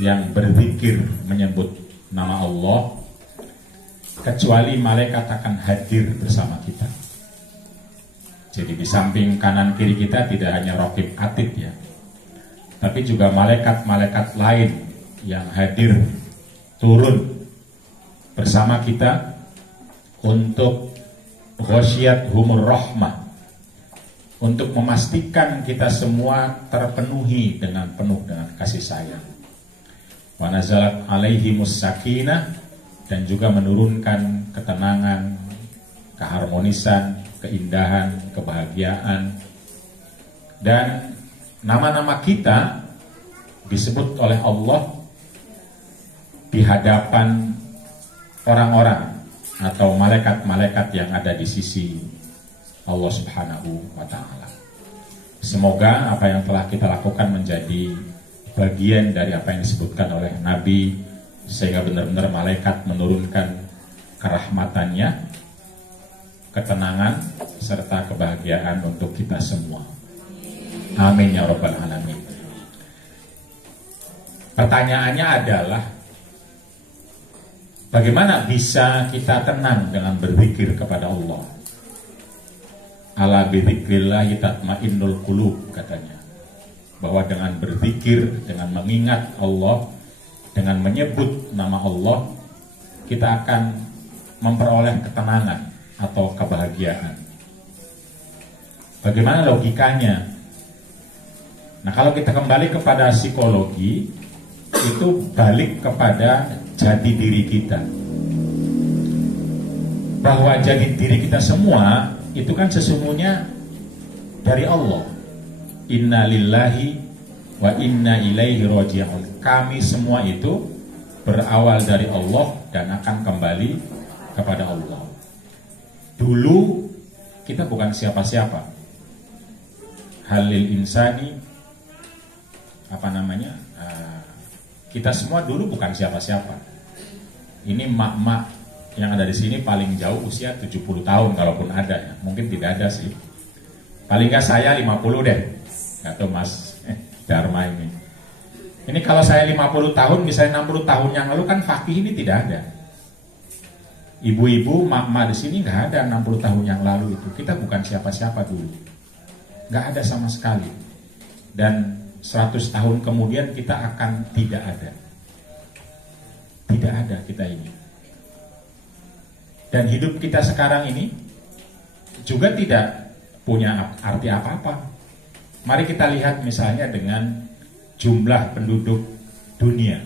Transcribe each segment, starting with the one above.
yang berzikir menyebut nama Allah, kecuali malaikat akan hadir bersama kita. Jadi di samping kanan kiri kita tidak hanya Raqib Atid ya, tapi juga malaikat-malaikat lain yang hadir turun bersama kita untuk ghasyiyatuhumur rahmah, untuk memastikan kita semua terpenuhi dengan penuh dengan kasih sayang. Wa nazalat alaihimus sakinah, dan juga menurunkan ketenangan, keharmonisan, keindahan, kebahagiaan. Dan nama-nama kita disebut oleh Allah di hadapan orang-orang atau malaikat-malaikat yang ada di sisi Allah Subhanahu wa ta'ala. Semoga apa yang telah kita lakukan menjadi bagian dari apa yang disebutkan oleh Nabi, sehingga benar-benar malaikat menurunkan kerahmatannya, ketenangan, serta kebahagiaan untuk kita semua. Amin ya rabbal alamin. Pertanyaannya adalah, bagaimana bisa kita tenang dengan berzikir kepada Allah? Ala bidzikrillahi tatmainnul qulub, katanya. Bahwa dengan berzikir, dengan mengingat Allah, dengan menyebut nama Allah, kita akan memperoleh ketenangan atau kebahagiaan. Bagaimana logikanya? Nah, kalau kita kembali kepada psikologi, itu balik kepada jati diri kita. Bahwa jati diri kita semua itu kan sesungguhnya dari Allah. Inna lillahi wa inna ilaihi raji'un. Kami semua itu berawal dari Allah dan akan kembali kepada Allah. Dulu kita bukan siapa-siapa. Halil insani, kita semua dulu bukan siapa-siapa. Ini mak-mak yang ada di sini paling jauh usia 70 tahun kalaupun ada ya. Mungkin tidak ada sih. Paling nggak saya 50 deh. Atau Mas Dharma ini. Ini kalau saya 50 tahun, misalnya 60 tahun yang lalu kan fakih ini tidak ada. Ibu-ibu, mak-mak di sini nggak ada 60 tahun yang lalu itu. Kita bukan siapa-siapa dulu. Nggak ada sama sekali. Dan 100 tahun kemudian kita akan tidak ada. Tidak ada kita ini. Dan hidup kita sekarang ini juga tidak punya arti apa-apa. Mari kita lihat misalnya dengan jumlah penduduk dunia.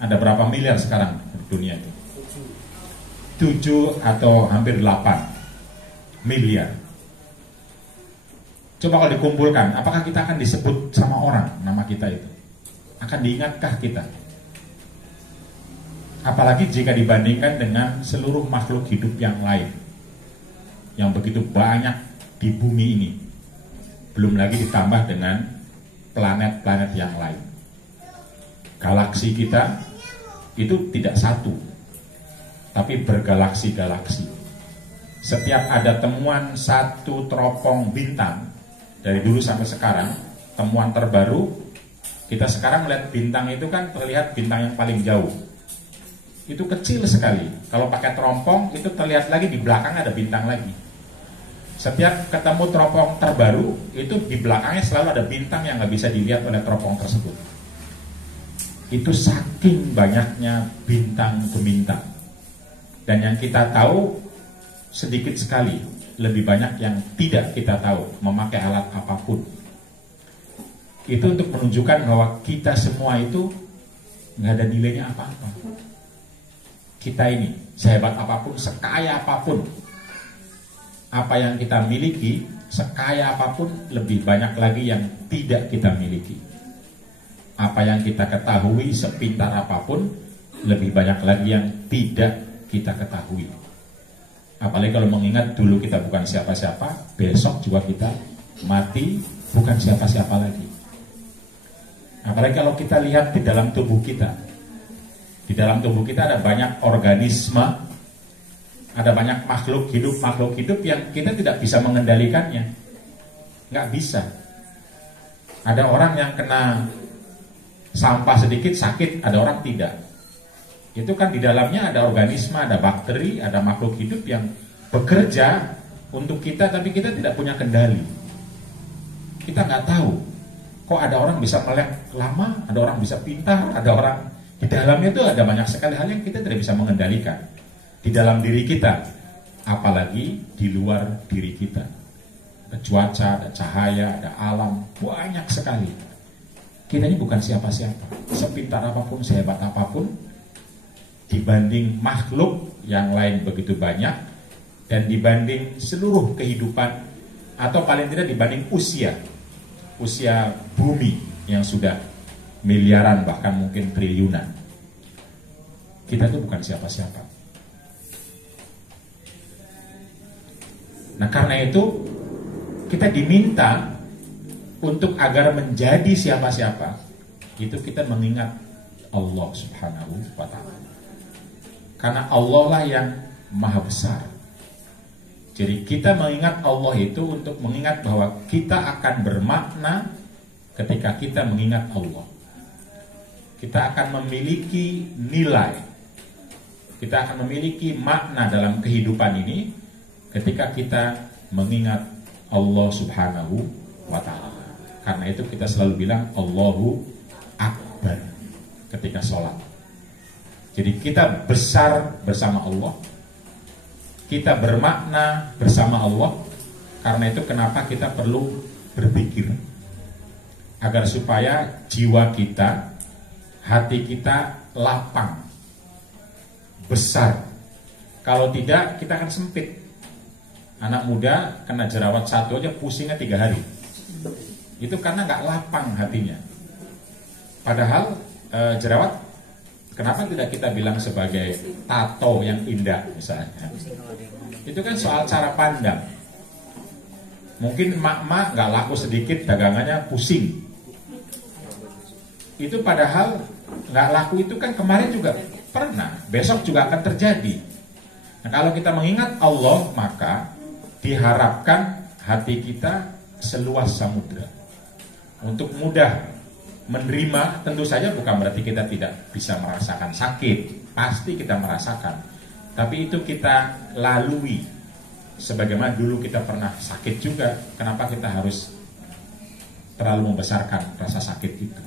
Ada berapa miliar sekarang dunia itu? 7 atau hampir 8 miliar. Coba kalau dikumpulkan, apakah kita akan disebut sama orang nama kita itu? Akan diingatkah kita? Apalagi jika dibandingkan dengan seluruh makhluk hidup yang lain, yang begitu banyak di bumi ini. Belum lagi ditambah dengan planet-planet yang lain. Galaksi kita itu tidak satu, tapi bergalaksi-galaksi. Setiap ada temuan satu teropong bintang, dari dulu sampai sekarang, temuan terbaru, kita sekarang melihat bintang itu kan terlihat bintang yang paling jauh. Itu kecil sekali. Kalau pakai teropong itu terlihat lagi di belakang ada bintang lagi. Setiap ketemu teropong terbaru, itu di belakangnya selalu ada bintang yang nggak bisa dilihat oleh teropong tersebut. Itu saking banyaknya bintang gemintang. Dan yang kita tahu sedikit sekali, lebih banyak yang tidak kita tahu, memakai alat apapun. Itu untuk menunjukkan bahwa kita semua itu nggak ada nilainya apa-apa. Kita ini, sehebat apapun, sekaya apapun, apa yang kita miliki, sekaya apapun, lebih banyak lagi yang tidak kita miliki. Apa yang kita ketahui, sepintar apapun, lebih banyak lagi yang tidak kita ketahui. Apalagi kalau mengingat dulu kita bukan siapa-siapa, besok juga kita mati bukan siapa-siapa lagi. Apalagi kalau kita lihat di dalam tubuh kita. Di dalam tubuh kita ada banyak organisme, ada banyak makhluk hidup yang kita tidak bisa mengendalikannya. Nggak bisa. Ada orang yang kena sampah sedikit sakit, ada orang tidak. Itu kan di dalamnya ada organisme, ada bakteri, ada makhluk hidup yang bekerja untuk kita, tapi kita tidak punya kendali. Kita nggak tahu. Kok ada orang bisa melek lama, ada orang bisa pintar, ada orang di dalamnya itu ada banyak sekali hal yang kita tidak bisa mengendalikan. Di dalam diri kita, apalagi di luar diri kita. Ada cuaca, ada cahaya, ada alam, banyak sekali. Kita ini bukan siapa-siapa. Sepintar apapun, sehebat apapun, dibanding makhluk yang lain begitu banyak, dan dibanding seluruh kehidupan, atau paling tidak dibanding usia bumi yang sudah miliaran bahkan mungkin triliunan, kita itu bukan siapa-siapa. Nah karena itu kita diminta untuk agar menjadi siapa-siapa, itu kita mengingat Allah Subhanahu wa ta'ala. Karena Allah lah yang maha besar. Jadi kita mengingat Allah itu untuk mengingat bahwa kita akan bermakna ketika kita mengingat Allah. Kita akan memiliki nilai, kita akan memiliki makna dalam kehidupan ini ketika kita mengingat Allah Subhanahu wa ta'ala. Karena itu kita selalu bilang Allahu Akbar ketika sholat. Jadi kita besar bersama Allah, kita bermakna bersama Allah. Karena itu kenapa kita perlu berpikir agar supaya jiwa kita, hati kita lapang, besar. Kalau tidak kita akan sempit. Anak muda kena jerawat satu aja pusingnya 3 hari. Itu karena nggak lapang hatinya. Padahal jerawat, kenapa tidak kita bilang sebagai tato yang indah misalnya? Itu kan soal cara pandang. Mungkin mak-mak nggak laku sedikit dagangannya pusing. Itu padahal nggak laku itu kan kemarin juga pernah, besok juga akan terjadi. Nah kalau kita mengingat Allah, maka diharapkan hati kita seluas samudra untuk mudah menerima. Tentu saja bukan berarti kita tidak bisa merasakan sakit, pasti kita merasakan, tapi itu kita lalui. Sebagaimana dulu kita pernah sakit juga, kenapa kita harus terlalu membesarkan rasa sakit itu?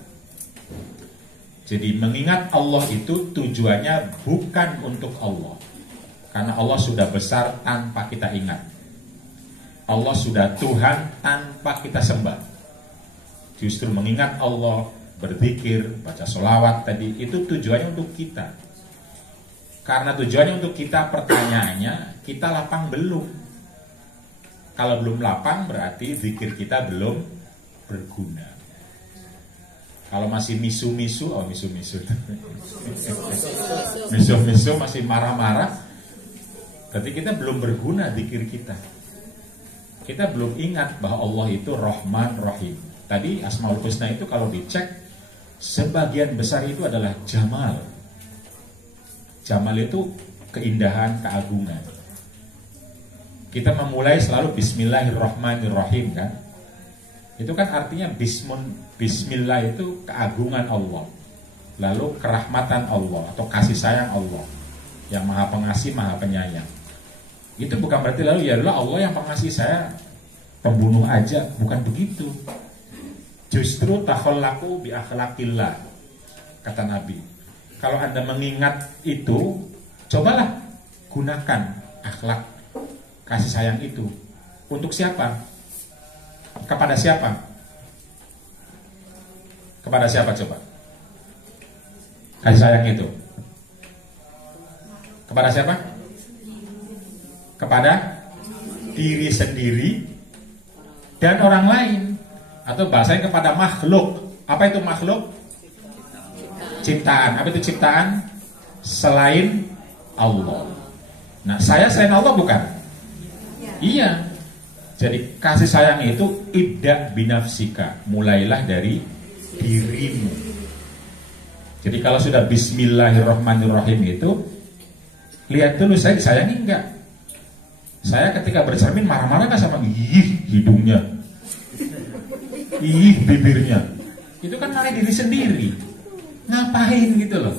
Jadi mengingat Allah itu tujuannya bukan untuk Allah, karena Allah sudah besar tanpa kita ingat. Allah sudah Tuhan tanpa kita sembah. Justru mengingat Allah, berzikir, baca sholawat tadi, itu tujuannya untuk kita. Karena tujuannya untuk kita, pertanyaannya, kita lapang belum? Kalau belum lapang berarti zikir kita belum berguna. Kalau masih misu-misu, misu-misu masih marah-marah, berarti kita belum berguna zikir kita. Kita belum ingat bahwa Allah itu Rahman Rahim. Tadi Asmaul Husna itu kalau dicek, sebagian besar itu adalah Jamal. Jamal itu keindahan, keagungan. Kita memulai selalu Bismillahirrahmanirrahim kan. Itu kan artinya Bismillah itu keagungan Allah, lalu kerahmatan Allah atau kasih sayang Allah yang maha pengasih, maha penyayang. Itu bukan berarti lalu ya Allah yang pengasih, saya pembunuh aja, bukan begitu. Justru takhallaku bi akhlaqillah, kata Nabi. Kalau Anda mengingat itu, cobalah gunakan akhlak kasih sayang itu. Untuk siapa? Kepada siapa? Kepada siapa coba? Kasih sayang itu kepada siapa? Kepada diri sendiri dan orang lain, atau bahasanya kepada makhluk. Apa itu makhluk? Ciptaan. Apa itu ciptaan? Selain Allah. Nah, saya selain Allah bukan? Iya. Jadi kasih sayang itu ibda binafsika, mulailah dari dirimu. Jadi kalau sudah Bismillahirrahmanirrahim itu, lihat dulu saya disayangi enggak? Saya ketika bercermin marah-marah kan sama hidungnya, bibirnya. Itu kan marah diri sendiri. Ngapain gitu loh.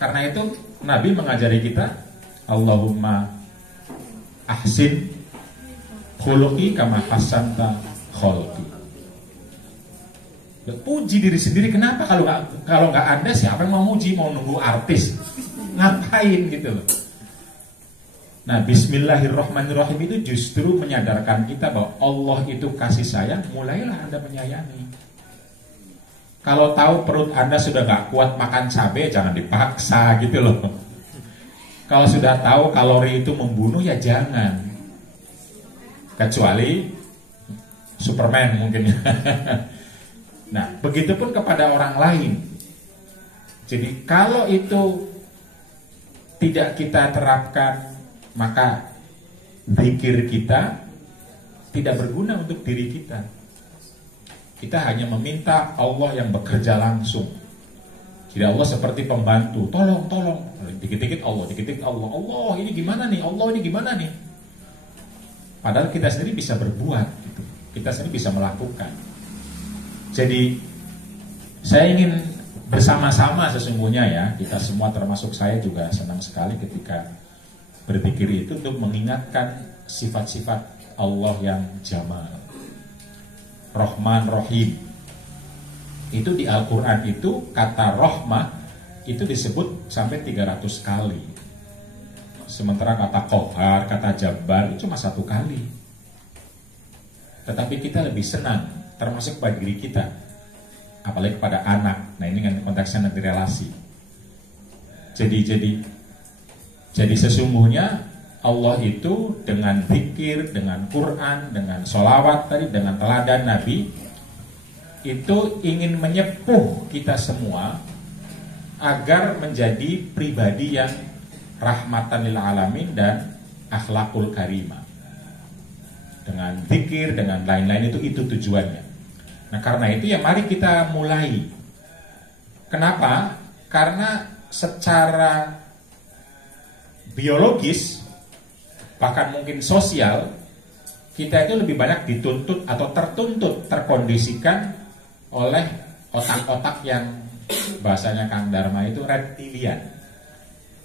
Karena itu Nabi mengajari kita, Allahumma ahsin khuluqi kama hasanta khuluqi. Puji diri sendiri. Kenapa? Kalau nggak Anda, siapa yang mau muji? Mau nunggu artis? Ngapain gitu loh. Nah, bismillahirrahmanirrahim itu justru menyadarkan kita bahwa Allah itu kasih sayang. Mulailah Anda menyayangi. Kalau tahu perut Anda sudah gak kuat makan cabai, jangan dipaksa gitu loh. Kalau sudah tahu kalori itu membunuh, ya jangan. Kecuali Superman mungkin. Nah, begitupun kepada orang lain. Jadi kalau itu tidak kita terapkan, maka zikir kita tidak berguna untuk diri kita. Kita hanya meminta Allah yang bekerja langsung. Jadi Allah seperti pembantu, tolong. Dikit-dikit Allah, dikit-dikit Allah. Allah ini gimana nih? Allah ini gimana nih? Padahal kita sendiri bisa berbuat, gitu. Kita sendiri bisa melakukan. Jadi saya ingin bersama-sama sesungguhnya ya, kita semua termasuk saya juga senang sekali ketika berpikir itu untuk mengingatkan sifat-sifat Allah yang Jamal, Rahman, Rahim. Itu di Al-Quran itu kata Rahmah itu disebut sampai 300 kali. Sementara kata Qahar, kata Jabbar itu cuma 1 kali. Tetapi kita lebih senang, termasuk pada diri kita, apalagi pada anak. Nah ini kan konteksnya nanti relasi. Jadi sesungguhnya Allah itu dengan zikir, dengan Quran, dengan sholawat tadi, dengan teladan Nabi, itu ingin menyepuh kita semua agar menjadi pribadi yang rahmatan lil alamin dan akhlakul karimah. Dengan zikir, dengan lain-lain itu tujuannya. Nah karena itu ya mari kita mulai. Kenapa? Karena secara biologis, bahkan mungkin sosial, kita itu lebih banyak dituntut atau tertuntut, terkondisikan oleh otak-otak yang bahasanya Kang Dharma itu reptilian.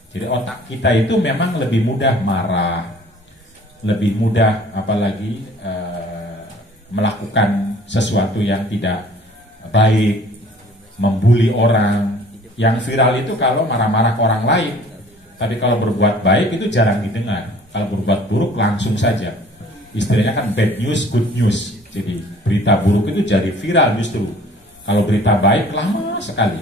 Jadi otak kita itu memang lebih mudah marah, lebih mudah apalagi melakukan sesuatu yang tidak baik, membuli orang. Yang viral itu kalau marah-marah ke orang lain, tapi kalau berbuat baik itu jarang didengar. Kalau berbuat buruk langsung saja. Istilahnya kan bad news, good news. Jadi berita buruk itu jadi viral justru. Kalau berita baik lama sekali.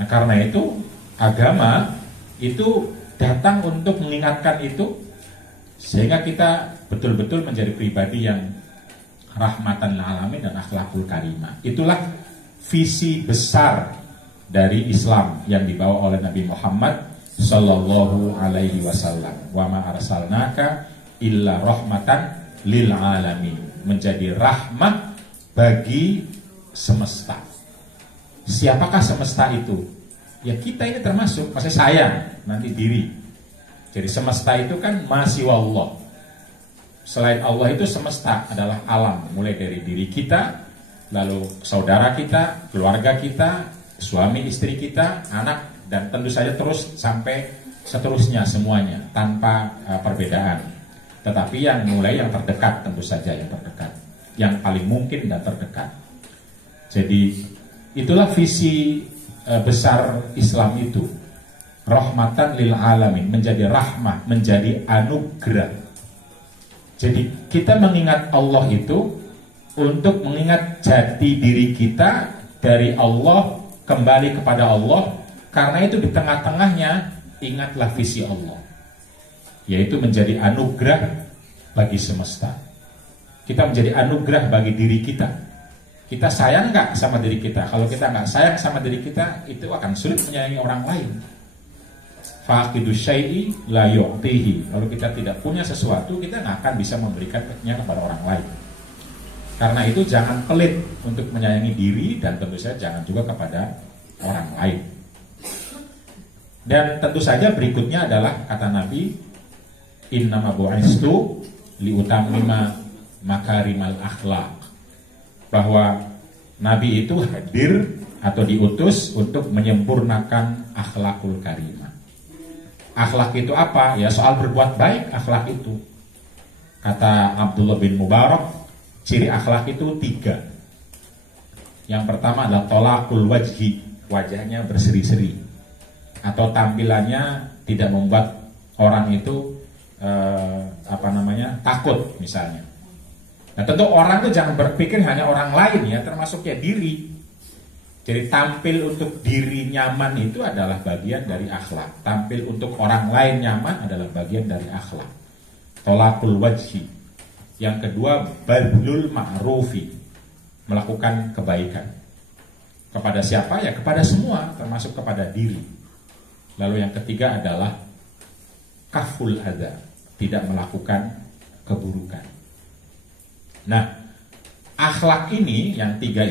Nah karena itu agama itu datang untuk mengingatkan itu, sehingga kita betul-betul menjadi pribadi yang rahmatan lil alamin dan akhlakul karimah. Itulah visi besar dari Islam yang dibawa oleh Nabi Muhammad sallallahu alaihi wasallam. Wa ma arsalnaka illa rahmatan lil alamin. Menjadi rahmat bagi semesta. Siapakah semesta itu? Ya kita ini termasuk, maksudnya saya, nanti diri. Jadi semesta itu kan masih Allah. Selain Allah itu semesta adalah alam. Mulai dari diri kita, lalu saudara kita, keluarga kita, suami istri kita, anak, dan tentu saja terus sampai seterusnya semuanya tanpa perbedaan. Tetapi yang mulai yang terdekat, tentu saja yang terdekat, yang paling mungkin dan terdekat. Jadi itulah visi besar Islam itu, rahmatan lil alamin, menjadi rahmah, menjadi anugerah. Jadi kita mengingat Allah itu untuk mengingat jati diri kita dari Allah, kembali kepada Allah. Karena itu di tengah-tengahnya ingatlah visi Allah, yaitu menjadi anugerah bagi semesta. Kita menjadi anugerah bagi diri kita. Kita sayang nggak sama diri kita? Kalau kita nggak sayang sama diri kita, itu akan sulit menyayangi orang lain. Faqidu syai'i la yu'tihi. Kalau kita tidak punya sesuatu, kita nggak akan bisa memberikannya kepada orang lain. Karena itu jangan pelit untuk menyayangi diri, dan tentu saja jangan juga kepada orang lain. Dan tentu saja berikutnya adalah kata Nabi, innama bu'istu liutammima makarimal akhlaq. Bahwa Nabi itu hadir atau diutus untuk menyempurnakan akhlakul karimah. Akhlak itu apa? Ya soal berbuat baik akhlak itu. Kata Abdullah bin Mubarak, ciri akhlak itu 3. Yang pertama adalah tolakul wajhi, wajahnya berseri-seri, atau tampilannya tidak membuat orang itu takut misalnya. Nah tentu orang itu jangan berpikir hanya orang lain ya, termasuk ya diri. Jadi tampil untuk diri nyaman itu adalah bagian dari akhlak. Tampil untuk orang lain nyaman adalah bagian dari akhlak. Tolakul wajhi. Yang kedua, badlul ma'rufi, melakukan kebaikan. Kepada siapa? Ya kepada semua, termasuk kepada diri. Lalu yang ketiga adalah kaful adza, tidak melakukan keburukan. Nah, akhlak ini yang 3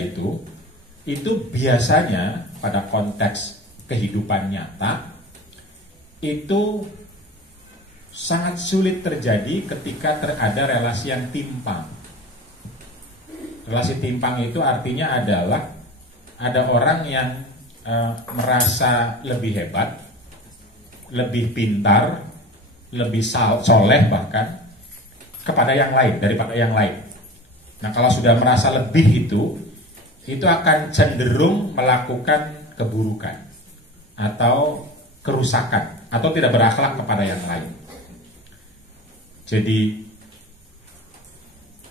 itu biasanya pada konteks kehidupan nyata itu sangat sulit terjadi ketika ada relasi yang timpang. Relasi timpang itu artinya adalah ada orang yang merasa lebih hebat, lebih pintar, lebih soleh bahkan kepada yang lain daripada yang lain. Nah kalau sudah merasa lebih itu akan cenderung melakukan keburukan atau kerusakan atau tidak berakhlak kepada yang lain. Jadi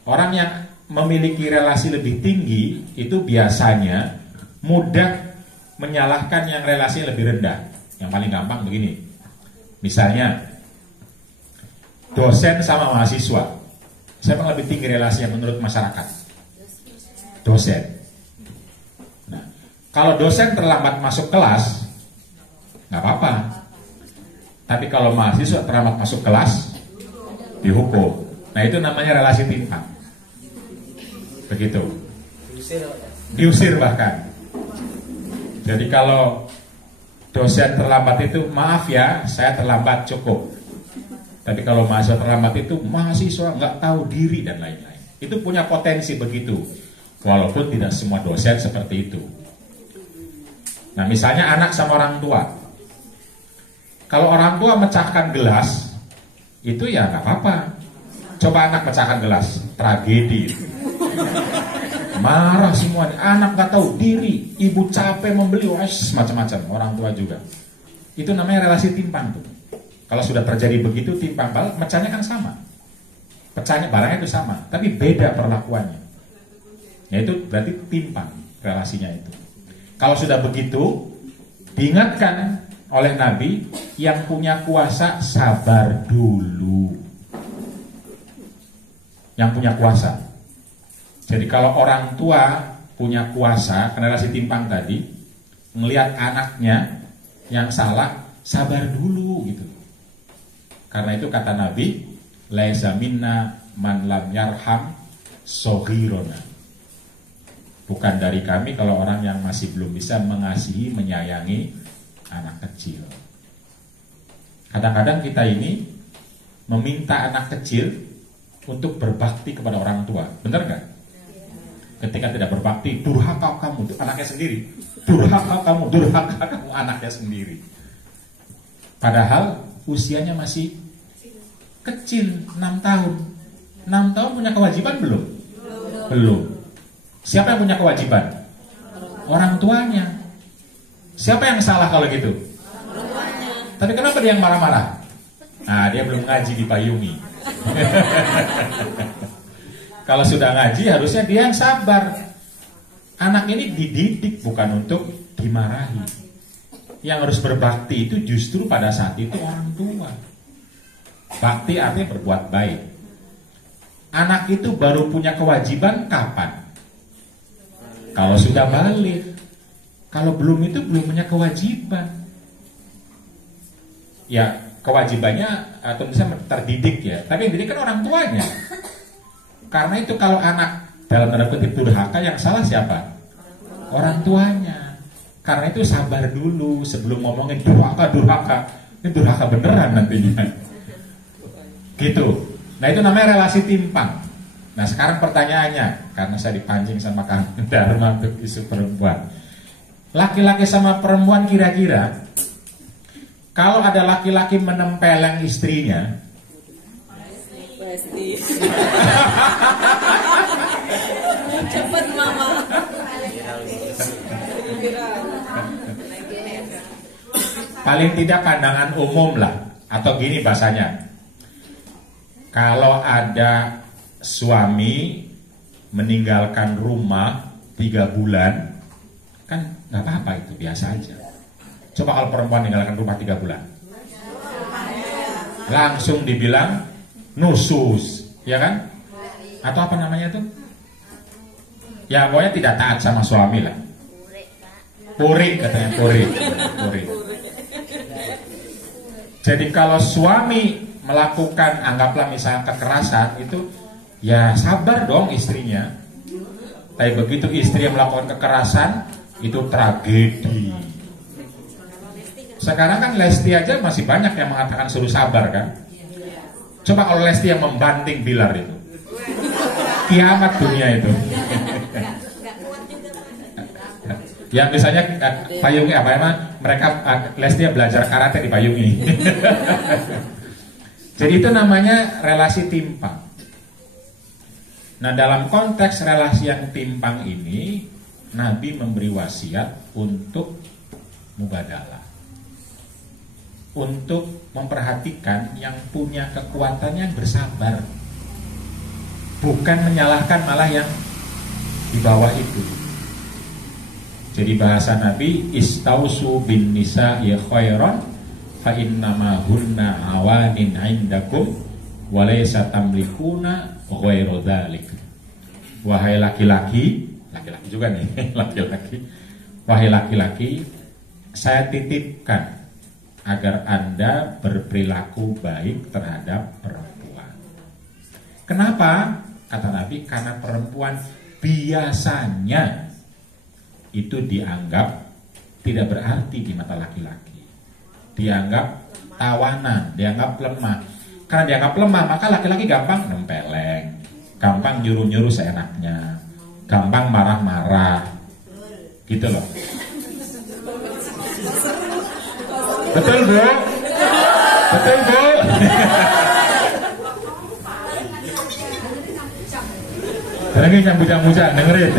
orang yang memiliki relasi lebih tinggi itu biasanya mudah menyalahkan yang relasi lebih rendah. Yang paling gampang begini, misalnya dosen sama mahasiswa, siapa yang lebih tinggi relasinya menurut masyarakat? Dosen. Kalau dosen terlambat masuk kelas, nggak apa-apa. Tapi kalau mahasiswa terlambat masuk kelas, dihukum. Nah itu namanya relasi timpang. Begitu. Diusir bahkan. Jadi kalau dosen terlambat itu, maaf ya, saya terlambat cukup. Tapi kalau mahasiswa terlambat itu, mahasiswa nggak tahu diri dan lain-lain. Itu punya potensi begitu. Walaupun tidak semua dosen seperti itu. Nah misalnya anak sama orang tua. Kalau orang tua mecahkan gelas, itu ya nggak apa-apa. Coba anak mecahkan gelas, tragedi. Marah semua, anak nggak tahu diri, ibu capek membeli, macam-macam. Orang tua juga. Itu namanya relasi timpang tuh. Kalau sudah terjadi begitu timpang balik, mecahnya kan sama. Pecahnya barangnya itu sama, tapi beda perlakuannya. Ya itu berarti timpang relasinya itu. Kalau sudah begitu, diingatkan oleh Nabi, yang punya kuasa sabar dulu. Yang punya kuasa. Jadi kalau orang tua punya kuasa, relasi timpang tadi, melihat anaknya yang salah, sabar dulu gitu. Karena itu kata Nabi, laisa minna man lam yarham soghirona. Bukan dari kami kalau orang yang masih belum bisa mengasihi, menyayangi anak kecil. Kadang-kadang kita ini meminta anak kecil untuk berbakti kepada orang tua. Benar nggak? Ketika tidak berbakti, durhaka kamu, anaknya sendiri. Durhaka kamu, anaknya sendiri. Padahal usianya masih kecil, 6 tahun. 6 tahun punya kewajiban belum? Belum. Siapa yang punya kewajiban? Orang tuanya. Siapa yang salah kalau gitu? Orang tuanya. Tapi kenapa dia yang marah-marah? Nah, dia belum ngaji dipayungi. Kalau sudah ngaji harusnya dia yang sabar. Anak ini dididik bukan untuk dimarahi. Yang harus berbakti itu justru pada saat itu orang tua. Bakti artinya berbuat baik. Anak itu baru punya kewajiban kapan? Kalau sudah balik. Kalau belum itu belum punya kewajiban. Ya kewajibannya atau misalnya terdidik ya. Tapi yang didik kan orang tuanya. Karena itu kalau anak dalam tanda kutip durhaka, yang salah siapa? Orang tuanya. Karena itu sabar dulu sebelum ngomongin durhaka. Ini durhaka beneran nantinya. Gitu. Nah itu namanya relasi timpang. Nah sekarang pertanyaannya, karena saya dipancing sama Kang Dharma untuk isu perempuan, Laki-laki sama perempuan kira-kira kalau ada laki-laki menempeleng istrinya, pasti. Cepet mama. paling tidak pandangan umum lah. Atau gini bahasanya, kalau ada suami meninggalkan rumah 3 bulan, kan nggak apa-apa, itu biasa aja. Coba kalau perempuan meninggalkan rumah 3 bulan, langsung dibilang nusus, ya kan? Atau apa namanya tuh? Ya pokoknya tidak taat sama suami lah. Puri katanya, puri. Jadi kalau suami melakukan, anggaplah misalnya kekerasan, itu ya sabar dong istrinya. Tapi begitu istri yang melakukan kekerasan, itu tragedi. Sekarang kan Lesti aja masih banyak yang mengatakan suruh sabar kan. Coba kalau Lesti yang membanting Bilar itu, kiamat dunia itu. Ya misalnya payungi apa emang mereka Lesti belajar karate di payungi. Jadi itu namanya relasi timpang. Nah dalam konteks relasi yang timpang ini, Nabi memberi wasiat untuk mubadalah, untuk memperhatikan yang punya kekuatan yang bersabar, bukan menyalahkan malah yang di bawah itu. Jadi bahasa Nabi, istausu bin nisa ya khairan fa innama hunna awanin indakum wa laysa tamlikuna ghairu dzalik. Wahai laki-laki juga nih, laki-laki. Wahai laki-laki, saya titipkan agar Anda berperilaku baik terhadap perempuan. Kenapa? Kata Nabi, karena perempuan biasanya itu dianggap tidak berarti di mata laki-laki. Dianggap tawanan, dianggap lemah. Karena dianggap lemah, maka laki-laki gampang nempeleng, gampang nyuruh-nyuruh seenaknya, gampang marah-marah, gitu loh. Betul Bu? Betul Bu? Lagi yang bujang-bujang, dengerin.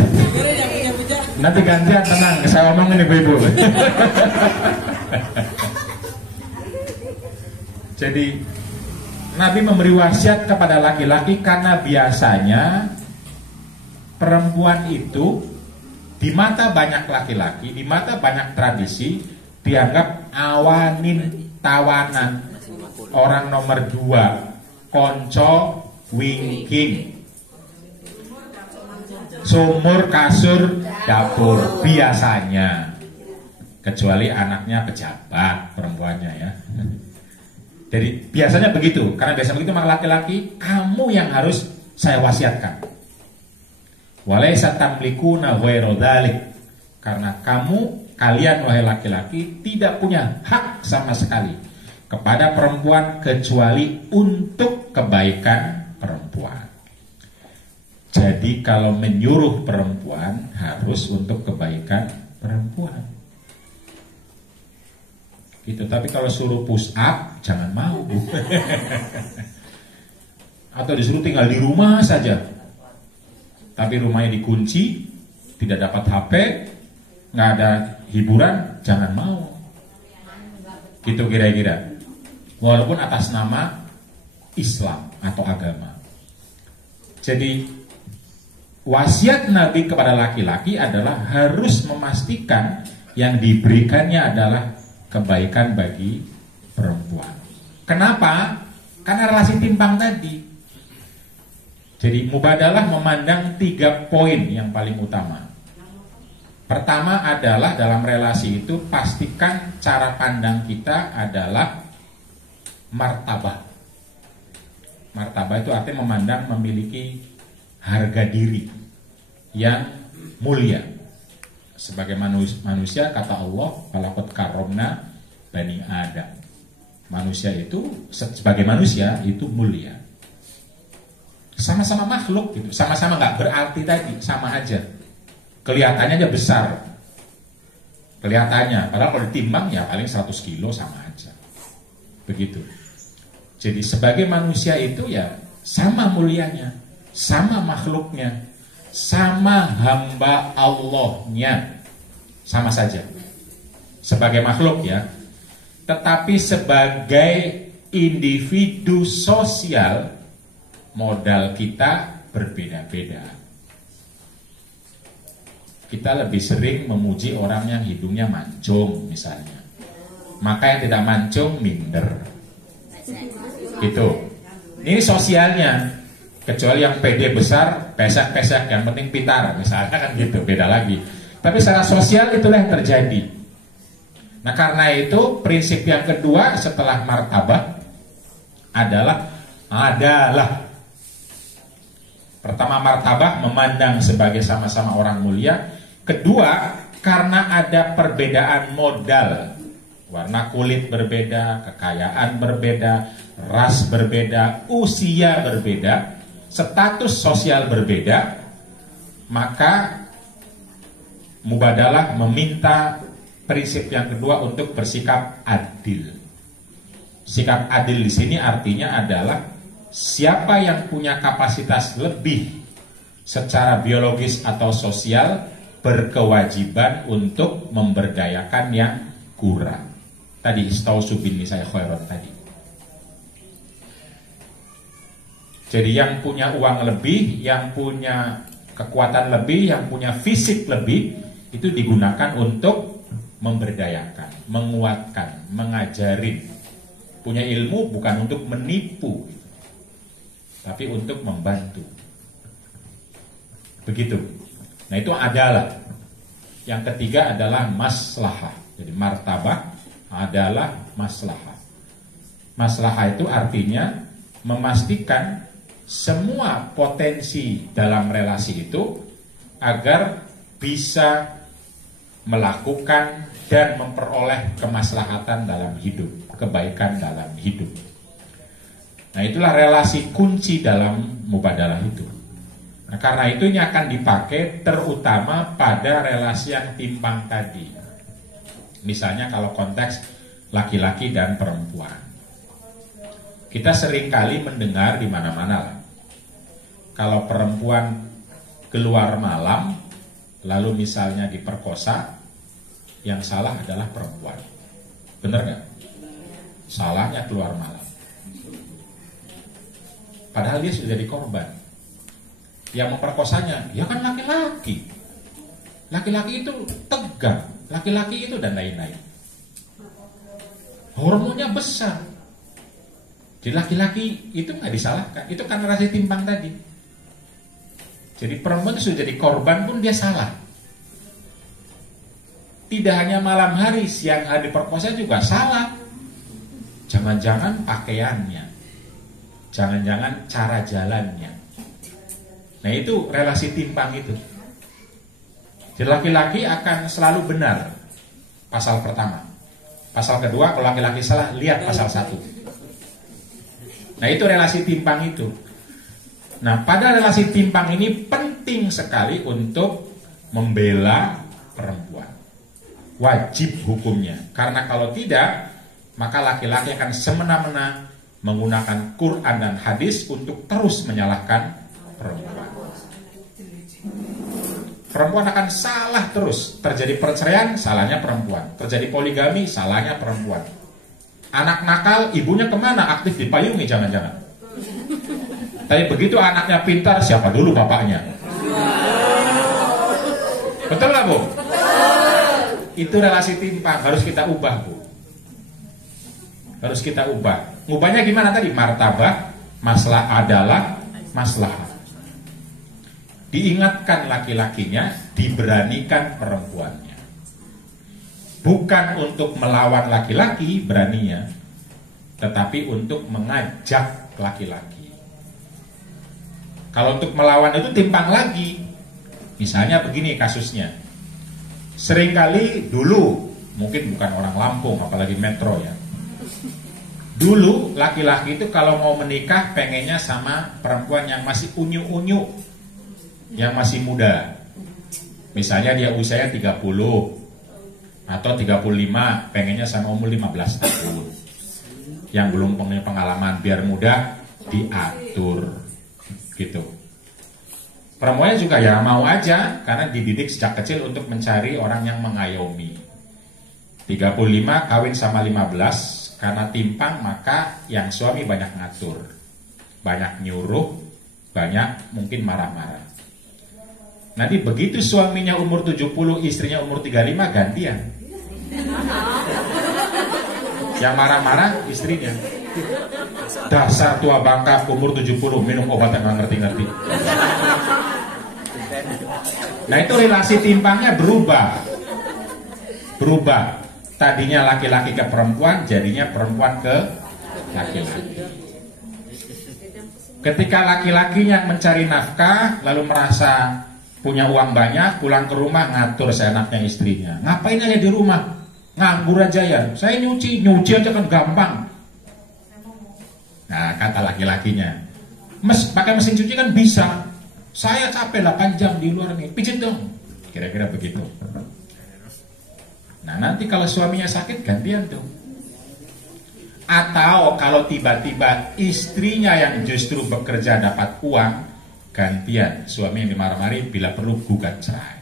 Nanti gantian, tenang, saya omongin ibu-ibu. Jadi Nabi memberi wasiat kepada laki-laki karena biasanya perempuan itu di mata banyak laki-laki, di mata banyak tradisi dianggap awanin, tawanan, orang nomor 2, konco, wingking, sumur, kasur, dapur biasanya, kecuali anaknya pejabat perempuannya ya. Jadi biasanya begitu, karena biasa begitu maka laki-laki kamu yang harus saya wasiatkan. Walaysa tamlikuna ghairu dzalik, karena kalian wahai laki-laki tidak punya hak sama sekali kepada perempuan kecuali untuk kebaikan perempuan. Jadi kalau menyuruh perempuan harus untuk kebaikan perempuan. Gitu. Tapi kalau suruh push up jangan mau. Atau disuruh tinggal di rumah saja, tapi rumahnya dikunci, tidak dapat HP, nggak ada hiburan, jangan mau. Gitu kira-kira. Walaupun atas nama Islam atau agama. Jadi wasiat Nabi kepada laki-laki adalah harus memastikan yang diberikannya adalah kebaikan bagi perempuan. Kenapa? Karena relasi timpang tadi. Jadi mubadalah memandang 3 poin yang paling utama. Pertama adalah dalam relasi itu pastikan cara pandang kita adalah martabah. Martabah itu artinya memandang memiliki harga diri yang mulia. Sebagai manusia kata Allah, walaqad karramna bani Adam. Manusia itu sebagai manusia itu mulia. Sama-sama makhluk gitu, sama-sama nggak berarti tadi, sama aja. Kelihatannya aja besar. Kelihatannya, padahal kalau ditimbang ya paling 100 kilo sama aja. Begitu. Jadi sebagai manusia itu ya sama mulianya, sama makhluknya, sama hamba Allahnya, sama saja. Sebagai makhluk ya, tetapi sebagai individu sosial modal kita berbeda-beda. Kita lebih sering memuji orang yang hidungnya mancung misalnya, maka yang tidak mancung minder. Gitu. Ini sosialnya. Kecuali yang pede besar, pesek-pesek, yang penting pintar misalnya kan gitu, beda lagi. Tapi secara sosial itulah yang terjadi. Nah karena itu prinsip yang kedua setelah martabat adalah pertama martabat memandang sebagai sama-sama orang mulia. Kedua, karena ada perbedaan modal, warna kulit berbeda, kekayaan berbeda, ras berbeda, usia berbeda, status sosial berbeda, maka mubadalah meminta prinsip yang kedua untuk bersikap adil. Sikap adil di sini artinya adalah siapa yang punya kapasitas lebih secara biologis atau sosial berkewajiban untuk memberdayakan yang kurang. Tadi istausu bin nisai khairon tadi. Jadi yang punya uang lebih, yang punya kekuatan lebih, yang punya fisik lebih, itu digunakan untuk memberdayakan, menguatkan, mengajarin. Punya ilmu bukan untuk menipu, tapi untuk membantu. Begitu. Nah itu adalah. Yang ketiga adalah maslahah. Jadi martabah adalah maslahah. Maslahah itu artinya memastikan semua potensi dalam relasi itu agar bisa melakukan dan memperoleh kemaslahatan dalam hidup, kebaikan dalam hidup. Nah itulah relasi kunci dalam mubadalah itu. Nah, karena itu ini akan dipakai terutama pada relasi yang timpang tadi. Misalnya kalau konteks laki-laki dan perempuan. Kita seringkali mendengar di mana-mana lah. Kalau perempuan keluar malam, lalu misalnya diperkosa, yang salah adalah perempuan. Benar gak? Salahnya keluar malam. Padahal dia sudah jadi korban. Yang memperkosanya, ya kan laki-laki. Laki-laki itu tegang, laki-laki itu dan lain-lain. Hormonnya besar. Jadi laki-laki itu nggak disalahkan, itu karena rasa timpang tadi. Jadi perempuan itu sudah jadi korban pun dia salah. Tidak hanya malam hari, siang hari diperkosa juga salah. Jangan-jangan pakaiannya, jangan-jangan cara jalannya. Nah itu relasi timpang itu. Jadi laki-laki akan selalu benar. Pasal pertama. Pasal kedua kalau laki-laki salah, lihat pasal 1. Nah itu relasi timpang itu. Nah pada relasi timpang ini penting sekali untuk membela perempuan. Wajib hukumnya. Karena kalau tidak, maka laki-laki akan semena-mena menggunakan Quran dan hadis untuk terus menyalahkan perempuan. Perempuan akan salah terus. Terjadi perceraian, salahnya perempuan. Terjadi poligami, salahnya perempuan. Anak nakal, ibunya kemana? Aktif dipayungi, jangan-jangan. Tapi begitu anaknya pintar, siapa dulu bapaknya? Betul gak Bu? Itu relasi timpang, harus kita ubah Bu. Harus kita ubah. Ngubahnya gimana tadi? Martabah, masalah adalah maslahah. Diingatkan laki-lakinya, diberanikan perempuannya. Bukan untuk melawan laki-laki beraninya, tetapi untuk mengajak laki-laki. Kalau untuk melawan itu timpang lagi. Misalnya begini kasusnya. Seringkali dulu, mungkin bukan orang Lampung, apalagi metro ya. Dulu laki-laki itu kalau mau menikah pengennya sama perempuan yang masih unyu-unyu, yang masih muda. Misalnya dia usianya 30 Atau 35 pengennya sama umur 15 tahun. Yang belum punya pengalaman biar mudah diatur gitu. Perempuannya juga ya mau aja karena dididik sejak kecil untuk mencari orang yang mengayomi. 35 kawin sama 15 karena timpang maka yang suami banyak ngatur, banyak nyuruh, banyak mungkin marah-marah. Nanti begitu suaminya umur 70, istrinya umur 35 gantian. Yang marah-marah istrinya. Dasar tua bangka umur 70 minum obat yang gak ngerti-ngerti. Nah itu relasi timpangnya berubah. Tadinya laki-laki ke perempuan, jadinya perempuan ke laki-laki. Ketika laki-lakinya mencari nafkah, lalu merasa punya uang banyak, pulang ke rumah ngatur seenaknya istrinya. Ngapain aja di rumah? Nganggur aja ya. Saya nyuci aja kan gampang. Nah kata laki-lakinya, pakai mesin cuci kan bisa. Saya capek 8 jam di luar nih, pijit dong. Kira-kira begitu. Nah nanti kalau suaminya sakit gantian tuh. Atau kalau tiba-tiba istrinya yang justru bekerja dapat uang, gantian suami yang dimarah-marahi bila perlu gugat cerai.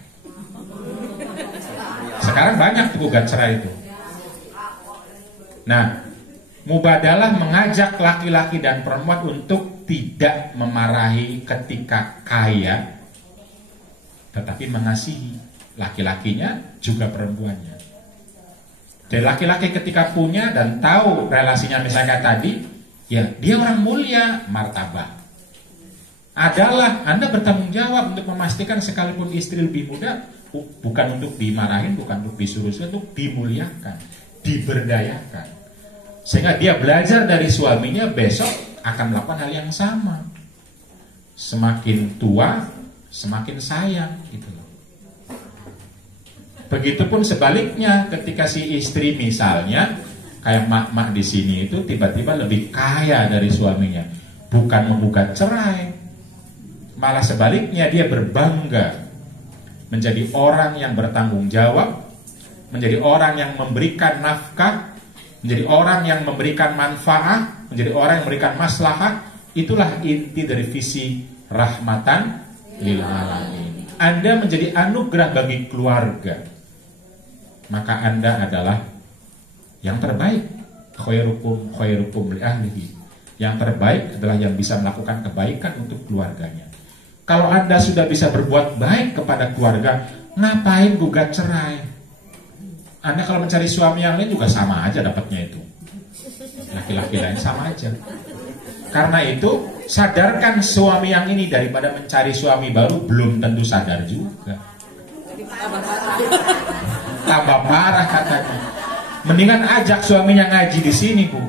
Sekarang banyak tuh gugat cerai itu. Nah, mubadalah mengajak laki-laki dan perempuan untuk tidak memarahi ketika kaya, tetapi mengasihi laki-lakinya juga perempuannya. Jadi laki-laki ketika punya dan tahu relasinya misalnya tadi, ya dia orang mulia, martabah. Adalah Anda bertanggung jawab untuk memastikan sekalipun istri lebih muda, bukan untuk dimarahin, bukan untuk disuruh, untuk dimuliakan, diberdayakan. Sehingga dia belajar dari suaminya, besok akan melakukan hal yang sama. Semakin tua, semakin sayang gitu loh. Begitupun sebaliknya, ketika si istri misalnya kayak mak-mak di sini itu tiba-tiba lebih kaya dari suaminya, bukan menggugat cerai, malah sebaliknya dia berbangga menjadi orang yang bertanggung jawab, menjadi orang yang memberikan nafkah, menjadi orang yang memberikan manfaat, menjadi orang yang memberikan maslahat. Itulah inti dari visi rahmatan lil alamin. Anda menjadi anugerah bagi keluarga, maka Anda adalah yang terbaik. Khairukum li ahlihi. Yang terbaik adalah yang bisa melakukan kebaikan untuk keluarganya. Kalau Anda sudah bisa berbuat baik kepada keluarga, ngapain gugat cerai? Anda kalau mencari suami yang lain juga sama aja dapatnya itu. Laki-laki lain sama aja. Karena itu sadarkan suami yang ini, daripada mencari suami baru belum tentu sadar juga. Tambah parah katanya. Mendingan ajak suaminya ngaji di sini, Bu.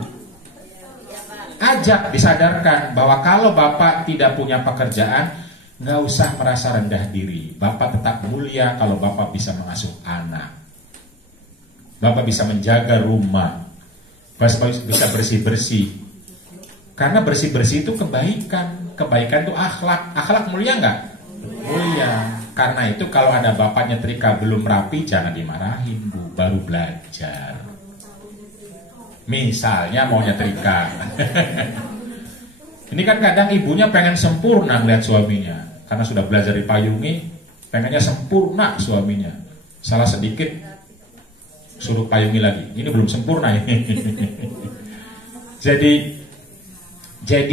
Ajak, disadarkan bahwa kalau bapak tidak punya pekerjaan, nggak usah merasa rendah diri. Bapak tetap mulia kalau bapak bisa mengasuh anak. Bapak bisa menjaga rumah. Bapak bisa bersih-bersih. Karena bersih-bersih itu kebaikan. Kebaikan itu akhlak. Akhlak mulia nggak? Mulia. Karena itu kalau ada bapak nyetrika belum rapi, jangan dimarahin, Bu, baru belajar. Misalnya mau nyetrika. Ini kan kadang ibunya pengen sempurna ngeliat suaminya, karena sudah belajar dipayungi, pengennya sempurna suaminya. Salah sedikit suruh payungi lagi. Ini belum sempurna ini. Jadi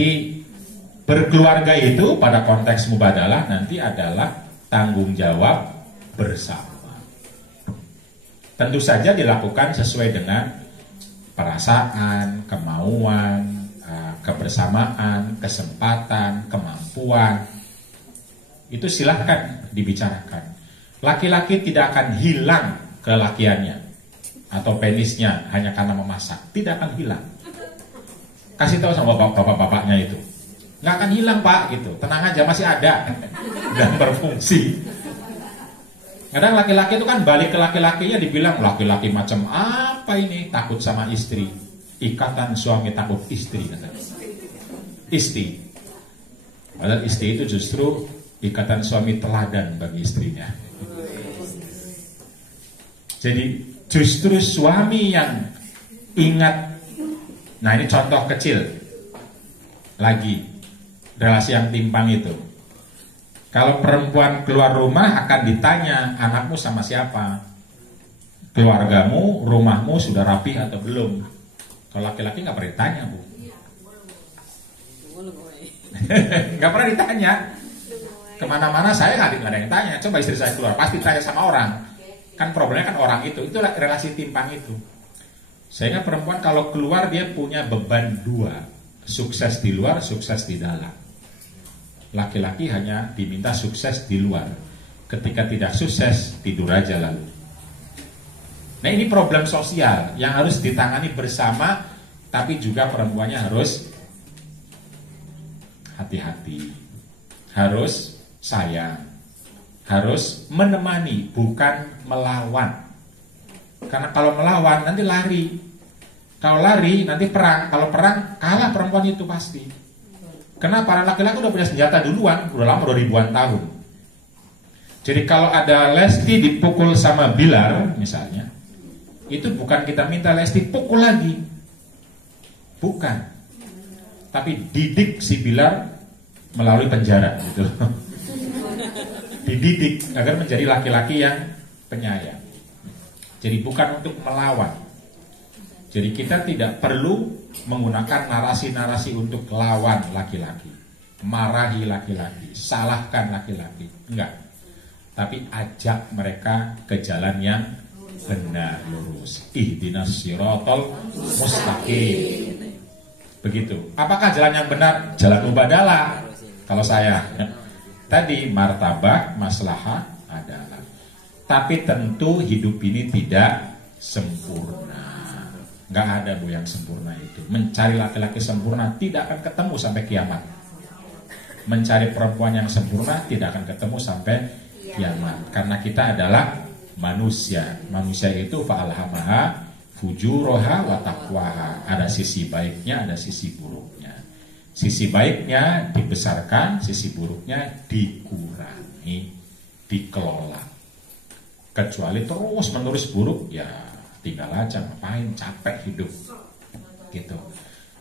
berkeluarga itu pada konteks mubadalah nanti adalah tanggung jawab bersama. Tentu saja dilakukan sesuai dengan perasaan, kemauan, kebersamaan, kesempatan, kemampuan. Itu silahkan dibicarakan. Laki-laki tidak akan hilang kelakiannya atau penisnya hanya karena memasak. Tidak akan hilang. Kasih tahu sama bapak-bapaknya itu. Nggak akan hilang, Pak, gitu. Tenang aja, masih ada dan berfungsi. Kadang laki-laki itu kan balik ke laki-lakinya dibilang laki-laki macam apa ini, takut sama istri. Ikatan suami takut istri, katanya. Istri. Padahal istri itu justru ikatan suami teladan bagi istrinya. Jadi Justru suami yang ingat. Nah, ini contoh kecil lagi relasi yang timpang itu. Kalau perempuan keluar rumah akan ditanya, anakmu sama siapa, keluargamu, rumahmu sudah rapi atau belum. Kalau laki-laki nggak pernah ditanya, Bu. Nggak pernah ditanya. Kemana-mana saya nggak ada yang tanya. Coba istri saya keluar, pasti tanya sama orang. Kan problemnya kan orang itu. Itulah relasi timpang itu. Sehingga perempuan kalau keluar dia punya beban dua. Sukses di luar, sukses di dalam. Laki-laki hanya diminta sukses di luar. Ketika tidak sukses, tidur aja lalu. Nah, ini problem sosial yang harus ditangani bersama. Tapi juga perempuannya harus hati-hati, harus sayang, harus menemani, bukan melawan. Karena kalau melawan nanti lari. Kalau lari nanti perang. Kalau perang kalah perempuan itu pasti. Kenapa? Para laki-laki udah punya senjata duluan, udah lama, udah ribuan tahun. Jadi kalau ada Lesti dipukul sama Bilar misalnya, itu bukan kita minta Lesti pukul lagi, bukan. Tapi didik si Bilar melalui penjara gitu. Dididik agar menjadi laki-laki yang penyayang. Jadi bukan untuk melawan. Jadi kita tidak perlu menggunakan narasi-narasi untuk lawan laki-laki, marahi laki-laki, salahkan laki-laki. Enggak. Tapi ajak mereka ke jalan yang benar, lurus. Ihdinas siratal mustaqim. Begitu. Apakah jalan yang benar? Jalan mubadalah. Kalau saya tadi martabak, maslahah adalah. Tapi tentu hidup ini tidak sempurna. Nggak ada, Bu, yang sempurna itu. Mencari laki-laki sempurna tidak akan ketemu sampai kiamat. Mencari perempuan yang sempurna tidak akan ketemu sampai kiamat. Karena kita adalah manusia. Manusia itu fa'alhamaha fujuroha wa taqwaha. Ada sisi baiknya, ada sisi buruknya. Sisi baiknya dibesarkan, sisi buruknya dikurangi, dikelola. Kecuali terus menerus buruk, ya tinggal aja, ngapain, capek hidup gitu.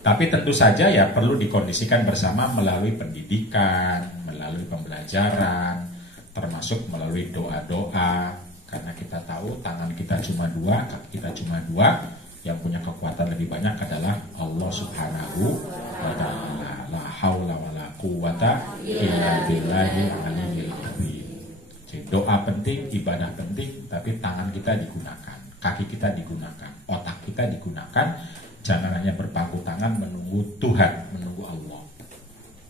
Tapi tentu saja ya perlu dikondisikan bersama melalui pendidikan, melalui pembelajaran, termasuk melalui doa-doa. Karena kita tahu tangan kita cuma dua, kaki kita cuma dua, yang punya kekuatan lebih banyak adalah Allah Subhanahu wa ta'ala. La haula wala quwata illa billahil aliyyil azim. Jadi doa penting, ibadah penting, tapi tangan kita digunakan, kaki kita digunakan, otak kita digunakan. Jangan hanya berpangku tangan menunggu Tuhan, menunggu Allah.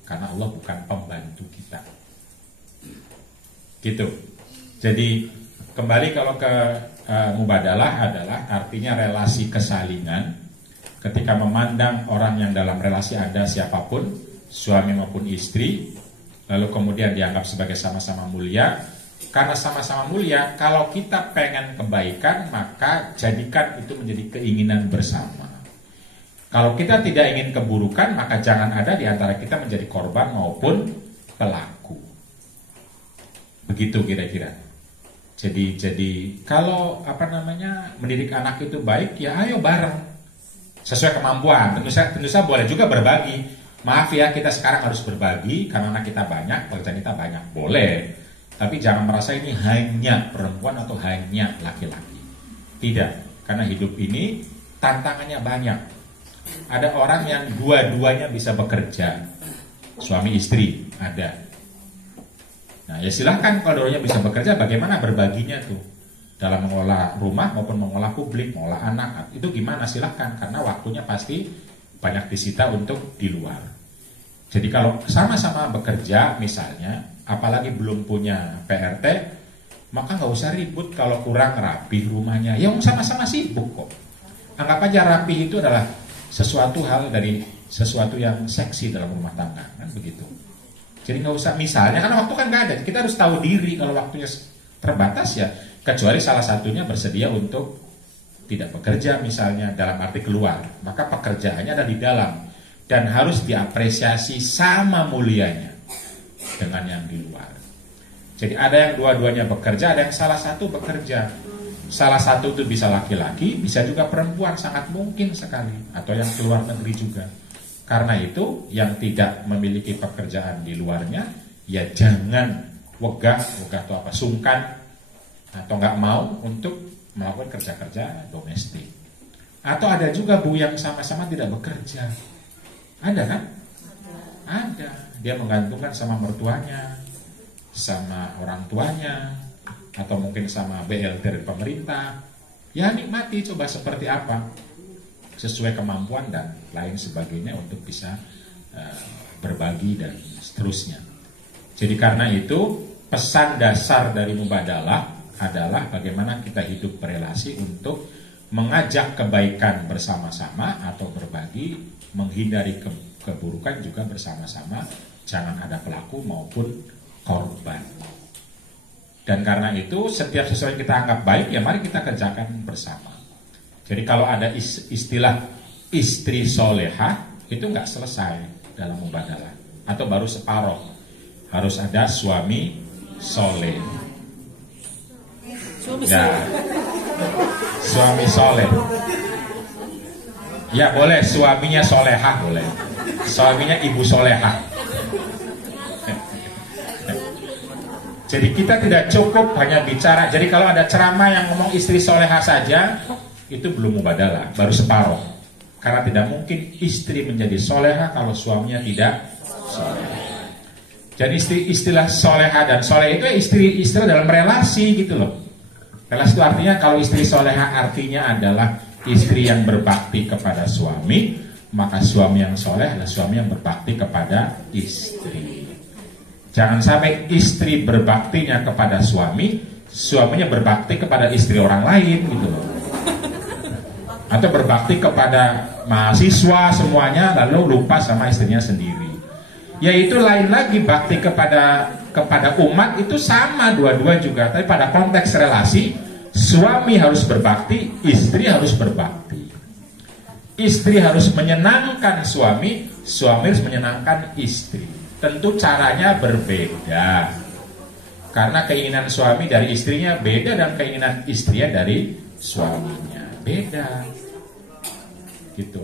Karena Allah bukan pembantu kita. Gitu. Jadi kembali kalau ke mubadalah adalah artinya relasi kesalingan. Ketika memandang orang yang dalam relasi Anda siapapun, suami maupun istri, lalu kemudian dianggap sebagai sama-sama mulia. Karena sama-sama mulia, kalau kita pengen kebaikan, maka jadikan itu menjadi keinginan bersama. Kalau kita tidak ingin keburukan, maka jangan ada di antara kita menjadi korban maupun pelaku. Begitu kira-kira. Jadi kalau mendidik anak itu baik, ya ayo bareng sesuai kemampuan. Tentu saja boleh juga berbagi. Maaf ya, kita sekarang harus berbagi karena anak kita banyak, pekerjaan kita banyak, boleh. Tapi jangan merasa ini hanya perempuan atau hanya laki-laki. Tidak, karena hidup ini tantangannya banyak. Ada orang yang dua-duanya bisa bekerja, suami istri ada. Nah ya silahkan, kalau dua-duanya bisa bekerja, bagaimana berbaginya tuh dalam mengelola rumah maupun mengelola publik, mengelola anak, itu gimana? Silahkan, karena waktunya pasti banyak disita untuk di luar. Jadi kalau sama-sama bekerja misalnya, apalagi belum punya PRT, maka nggak usah ribut kalau kurang rapih rumahnya. Ya sama-sama sibuk kok. Anggap aja rapih itu adalah sesuatu hal dari sesuatu yang seksi dalam rumah tangga, kan begitu. Jadi nggak usah misalnya, karena waktu kan nggak ada. Kita harus tahu diri kalau waktunya terbatas ya. Kecuali salah satunya bersedia untuk tidak bekerja misalnya dalam arti keluar, maka pekerjaannya ada di dalam dan harus diapresiasi sama mulianya dengan yang di luar. Jadi ada yang dua-duanya bekerja, ada yang salah satu bekerja. Salah satu itu bisa laki-laki, bisa juga perempuan, sangat mungkin sekali, atau yang keluar negeri juga. Karena itu yang tidak memiliki pekerjaan di luarnya, ya jangan wegah atau apa, sungkan atau nggak mau untuk melakukan kerja-kerja domestik. Atau ada juga Bu yang sama-sama tidak bekerja. Ada kan? Ada. Dia menggantungkan sama mertuanya, sama orang tuanya, atau mungkin sama BLT dari pemerintah. Ya nikmati, coba seperti apa, sesuai kemampuan dan lain sebagainya untuk bisa berbagi dan seterusnya. Jadi karena itu pesan dasar dari Mubadalah adalah bagaimana kita hidup berelasi untuk mengajak kebaikan bersama-sama atau berbagi, menghindari keburukan juga bersama-sama, jangan ada pelaku maupun korban. Dan karena itu setiap sesuatu yang kita anggap baik, ya mari kita kerjakan bersama. Jadi kalau ada istilah istri soleha, itu nggak selesai dalam Mubadalah, atau baru separoh. Harus ada suami soleh. Ya, suami soleh. Ya boleh, suaminya soleha boleh. Suaminya ibu soleha. Jadi kita tidak cukup hanya bicara. Jadi kalau ada ceramah yang ngomong istri soleha saja, itu belum Mubadalah, baru separoh. Karena tidak mungkin istri menjadi soleha kalau suaminya tidak soleha. Jadi istilah soleha dan soleh itu istilah dalam relasi gitu loh. Relasi itu artinya, kalau istri soleha artinya adalah istri yang berbakti kepada suami, maka suami yang soleh adalah suami yang berbakti kepada istri. Jangan sampai istri berbaktinya kepada suami, suaminya berbakti kepada istri orang lain gitu loh. Atau berbakti kepada mahasiswa semuanya lalu lupa sama istrinya sendiri. Yaitu lain lagi, bakti kepada umat itu sama dua-dua juga, tapi pada konteks relasi suami harus berbakti, istri harus berbakti. Istri harus menyenangkan suami, suami harus menyenangkan istri. Tentu caranya berbeda, karena keinginan suami dari istrinya beda dan keinginan istrinya dari suaminya beda gitu.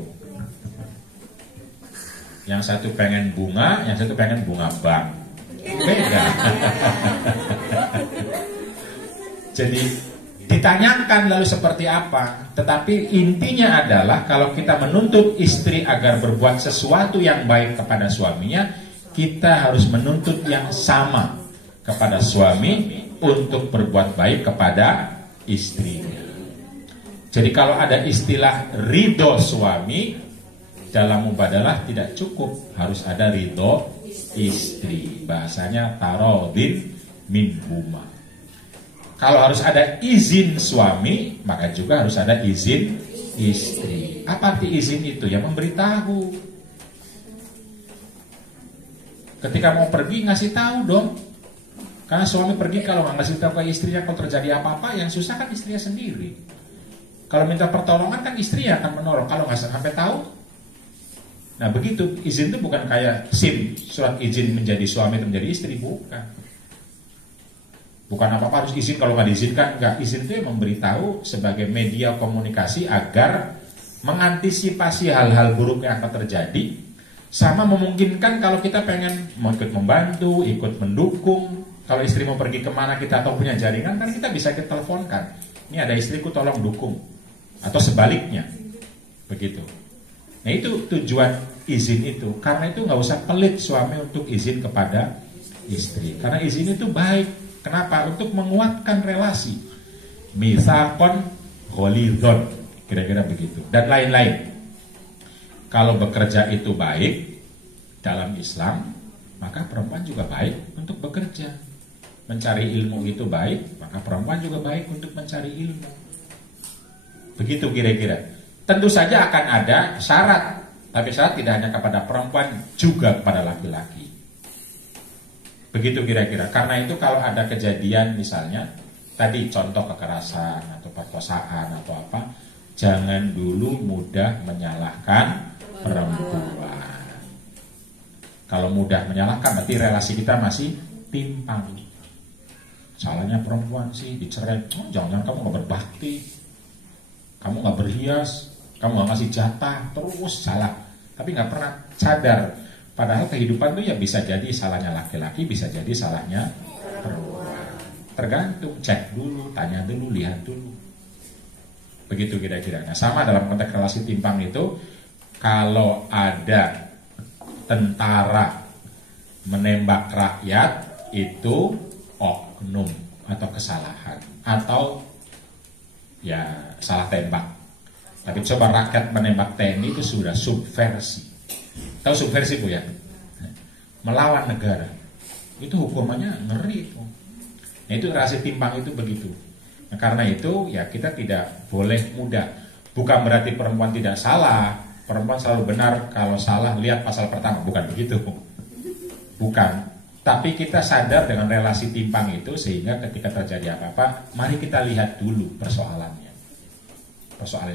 Yang satu pengen bunga, yang satu pengen bunga bank, beda. Jadi ditanyakan lalu seperti apa. Tetapi intinya adalah kalau kita menuntut istri agar berbuat sesuatu yang baik kepada suaminya, kita harus menuntut yang sama kepada suami untuk berbuat baik kepada istrinya. Jadi kalau ada istilah ridho suami, dalam Mubadalah tidak cukup, harus ada ridho istri. Bahasanya tarodin minhuma. Kalau harus ada izin suami, maka juga harus ada izin istri. Apa arti izin itu? Ya memberitahu. Ketika mau pergi ngasih tahu dong. Karena suami pergi kalau nggak ngasih tahu ke istrinya, kalau terjadi apa-apa yang susah kan istrinya sendiri. Kalau minta pertolongan kan istri yang akan menolong. Kalau nggak sampai tahu. Nah begitu, izin itu bukan kayak SIM, surat izin menjadi suami atau menjadi istri, bukan. Bukan apa-apa harus izin, kalau nggak diizinkan, nggak. Izin itu memberitahu sebagai media komunikasi agar mengantisipasi hal-hal buruk yang akan terjadi, sama memungkinkan kalau kita pengen mau ikut membantu, ikut mendukung. Kalau istri mau pergi kemana kita atau punya jaringan, kan kita bisa kita teleponkan. Ini ada istriku, tolong dukung. Atau sebaliknya, begitu. Nah itu tujuan izin itu. Karena itu nggak usah pelit suami untuk izin kepada istri. Karena izin itu baik. Kenapa? Untuk menguatkan relasi. Mitsaqon ghalidhon, kira-kira begitu. Dan lain-lain. Kalau bekerja itu baik dalam Islam, maka perempuan juga baik untuk bekerja. Mencari ilmu itu baik, maka perempuan juga baik untuk mencari ilmu. Begitu kira-kira. Tentu saja akan ada syarat, tapi syarat tidak hanya kepada perempuan, juga kepada laki-laki. Begitu kira-kira. Karena itu kalau ada kejadian misalnya, tadi contoh kekerasan atau perkosaan atau apa, jangan dulu mudah menyalahkan perempuan. Kalau mudah menyalahkan, berarti relasi kita masih timpang. salahnya perempuan sih dicerai. Oh, jangan-jangan kamu nggak berbakti, kamu nggak berhias, kamu nggak ngasih jatah, terus salah. Tapi nggak pernah sadar. Padahal kehidupan tuh ya bisa jadi salahnya laki-laki, bisa jadi salahnya perempuan. Tergantung, cek dulu, tanya dulu, lihat dulu. Begitu kira-kira. Nah, sama dalam konteks relasi timpang itu, kalau ada tentara menembak rakyat, itu oknum atau kesalahan, atau ya salah tembak. Tapi coba rakyat menembak TNI itu sudah subversi. Tahu subversi Bu ya? Melawan negara. Itu hukumannya ngeri. Nah, itu relasi timpang itu begitu. Nah, karena itu ya kita tidak boleh mudah. Bukan berarti perempuan tidak salah, perempuan selalu benar, kalau salah lihat pasal pertama, bukan begitu. Bukan. Tapi kita sadar dengan relasi timpang itu, sehingga ketika terjadi apa-apa, mari kita lihat dulu persoalannya.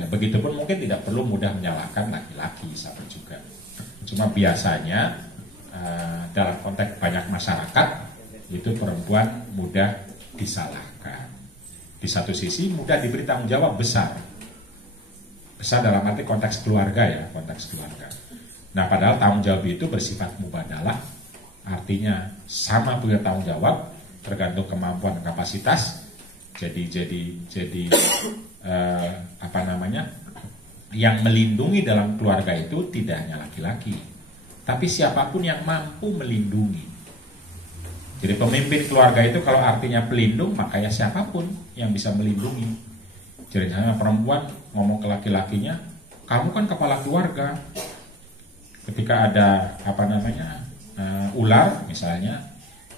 Begitupun mungkin tidak perlu mudah menyalahkan laki-laki sama juga. Cuma biasanya dalam konteks banyak masyarakat itu perempuan mudah disalahkan. Di satu sisi mudah diberi tanggung jawab besar dalam arti konteks keluarga ya, konteks keluarga. Nah, padahal tanggung jawab itu bersifat mubadalah, artinya sama punya tanggung jawab, tergantung kemampuan dan kapasitas. Jadi yang melindungi dalam keluarga itu tidak hanya laki-laki, tapi siapapun yang mampu melindungi. Jadi pemimpin keluarga itu kalau artinya pelindung, maka ya siapapun yang bisa melindungi. Jadi misalnya perempuan ngomong ke laki-lakinya, kamu kan kepala keluarga. Ketika ada ular misalnya,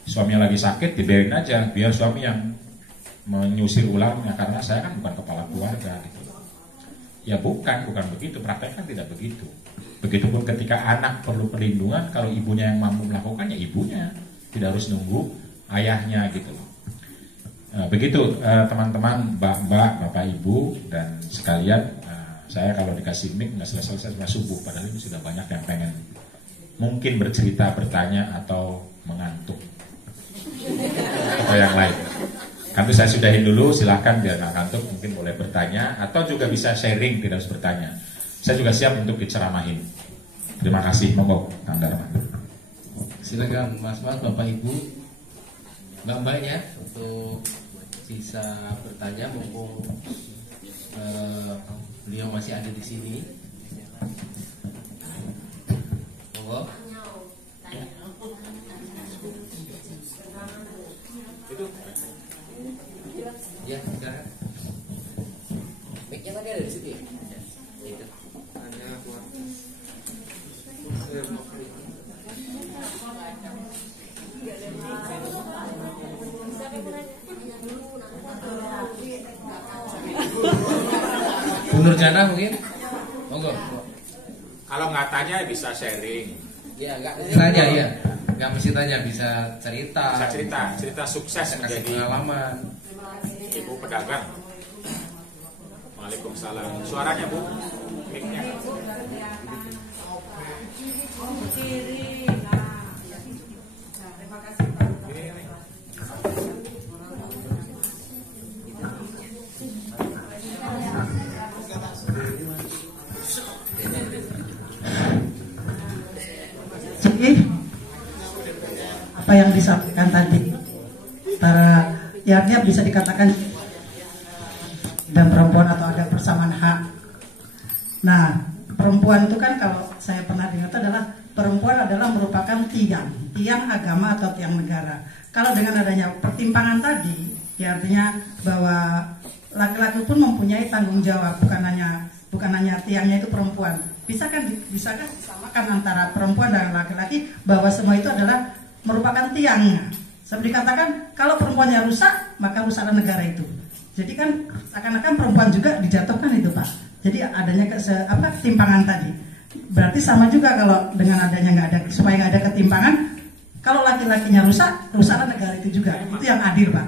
suaminya lagi sakit, dibiarin aja, biar suami yang menyusir ularnya, karena saya kan bukan kepala keluarga gitu. Ya bukan begitu, prakteknya tidak begitu. Begitupun ketika anak perlu perlindungan, kalau ibunya yang mampu melakukan, ya ibunya, tidak harus nunggu ayahnya gitu. Begitu teman-teman, mbak-mbak, bapak ibu dan sekalian, saya kalau dikasih mic nggak selesai sampai subuh, padahal ini sudah banyak yang pengen mungkin bercerita, bertanya atau mengantuk atau yang lain. Nanti saya sudahin dulu, silahkan biar nggak ngantuk, mungkin boleh bertanya atau juga bisa sharing, tidak harus bertanya. Saya juga siap untuk diceramahin. Terima kasih, monggo Kang Dharma. Silakan Mas-mas, Bapak Ibu, Mbak-mbak ya, untuk bisa bertanya mumpung beliau masih ada di sini. Monggo. Ya, silakan. Mic-nya tadi ada di situ ya? Itu. Hanya buat Bu Nurjana mungkin? Monggo. Kalau nggak tanya bisa sharing. Ya, nggak tanya ya. Nggak mesti tanya, bisa cerita. Bisa cerita sukses menjadi pengalaman. Ibu pedagang. Waalaikumsalam. Suaranya Bu, mic-nya. Apa yang disampaikan tadi, para ya bisa dikatakan dan perempuan atau ada persamaan hak. Nah, perempuan itu kan kalau saya pernah dengar itu adalah perempuan adalah merupakan tiang agama atau tiang negara. Kalau dengan adanya pertimpangan tadi, ya artinya bahwa laki-laki pun mempunyai tanggung jawab, bukan hanya tiangnya itu perempuan. Bisakah disamakan antara perempuan dan laki-laki bahwa semua itu adalah merupakan tiangnya. Seperti dikatakan kalau perempuannya rusak, maka rusaklah negara itu. Jadi kan seakan-akan perempuan juga dijatuhkan itu Pak. Jadi adanya ketimpangan tadi. Berarti sama juga kalau dengan adanya nggak ada, supaya nggak ada ketimpangan. Kalau laki-lakinya rusak, rusaklah negara itu juga. Itu yang adil Pak.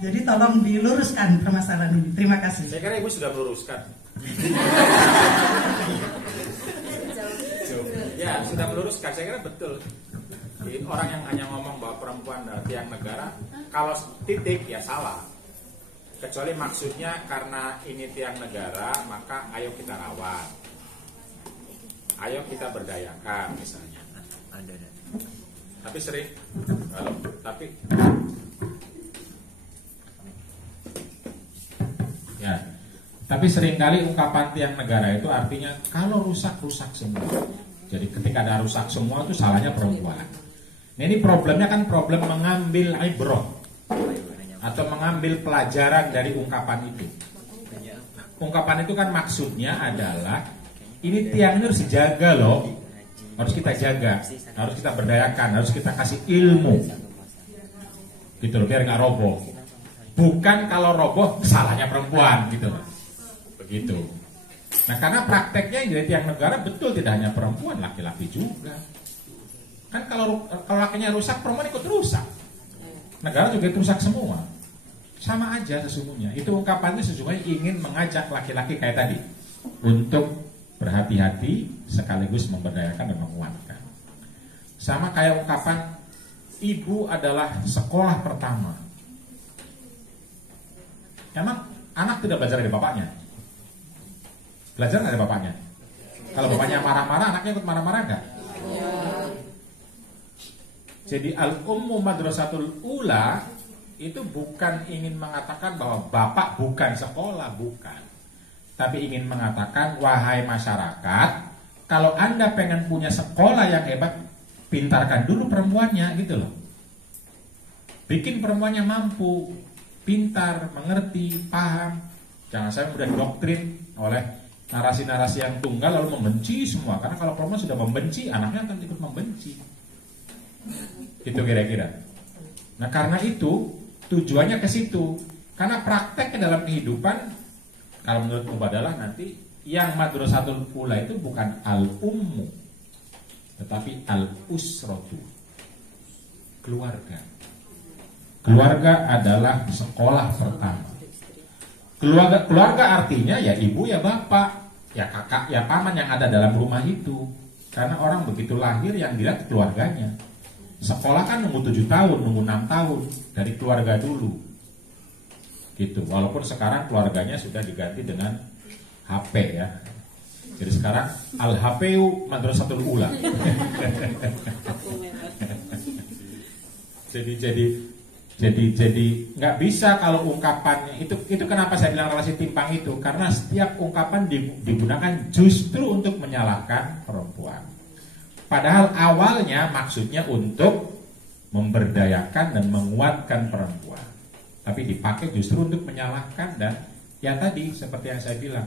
Jadi tolong diluruskan permasalahan ini. Terima kasih. Saya kira Ibu sudah meluruskan. Ya, sudah meluruskan. Saya kira betul. Jadi orang yang hanya ngomong bahwa perempuan adalah tiang negara, kalau titik ya salah. Kecuali maksudnya karena ini tiang negara, maka ayo kita rawat, ayo kita berdayakan misalnya. Tapi sering, tapi seringkali ungkapan tiang negara itu artinya kalau rusak semua. Jadi ketika ada rusak semua itu salahnya perempuan. Nah, ini problemnya kan problem mengambil ibrah atau mengambil pelajaran dari ungkapan itu. Ungkapan itu kan maksudnya adalah ini tiang ini harus dijaga loh, harus kita jaga, harus kita berdayakan, harus kita kasih ilmu, gitu loh, biar nggak roboh. Bukan kalau roboh salahnya perempuan, gitu loh, begitu. Nah karena prakteknya jadi tiang negara betul tidak hanya perempuan, laki-laki juga. Kan kalau lakinya rusak, perempuan ikut rusak. Negara juga rusak semua. Sama aja sesungguhnya. Itu ungkapannya sesungguhnya ingin mengajak laki-laki kayak tadi untuk berhati-hati sekaligus memberdayakan dan menguatkan. Sama kayak ungkapan ibu adalah sekolah pertama. Emang anak tidak belajar dari bapaknya? Belajar nggak dari bapaknya? Kalau bapaknya marah-marah, anaknya ikut marah-marah nggak? Jadi al-ummu madrasatul ula itu bukan ingin mengatakan bahwa bapak bukan sekolah, bukan. Tapi ingin mengatakan, wahai masyarakat, kalau Anda pengen punya sekolah yang hebat, pintarkan dulu perempuannya, gitu loh. Bikin perempuannya mampu, pintar, mengerti, paham. Jangan sampai mudah doktrin oleh narasi-narasi yang tunggal lalu membenci semua. Karena kalau perempuan sudah membenci, anaknya akan ikut membenci. Itu kira-kira. Nah karena itu tujuannya ke situ. Karena prakteknya dalam kehidupan, kalau menurut Mubadalah nanti yang madrasatul ula itu bukan al-ummu, tetapi al-usratu, keluarga. Keluarga adalah sekolah pertama. Keluarga artinya ya ibu ya bapak, ya kakak ya paman yang ada dalam rumah itu. Karena orang begitu lahir yang dilihat keluarganya. Sekolah kan nunggu 7 tahun, nunggu 6 tahun dari keluarga dulu. Gitu. Walaupun sekarang keluarganya sudah diganti dengan HP ya. Jadi sekarang al-HPU madrasatul ula. Jadi nggak bisa kalau ungkapannya itu kenapa saya bilang relasi timpang itu, karena setiap ungkapan digunakan justru untuk menyalahkan perempuan. Padahal awalnya maksudnya untuk memberdayakan dan menguatkan perempuan, tapi dipakai justru untuk menyalahkan dan ya tadi seperti yang saya bilang.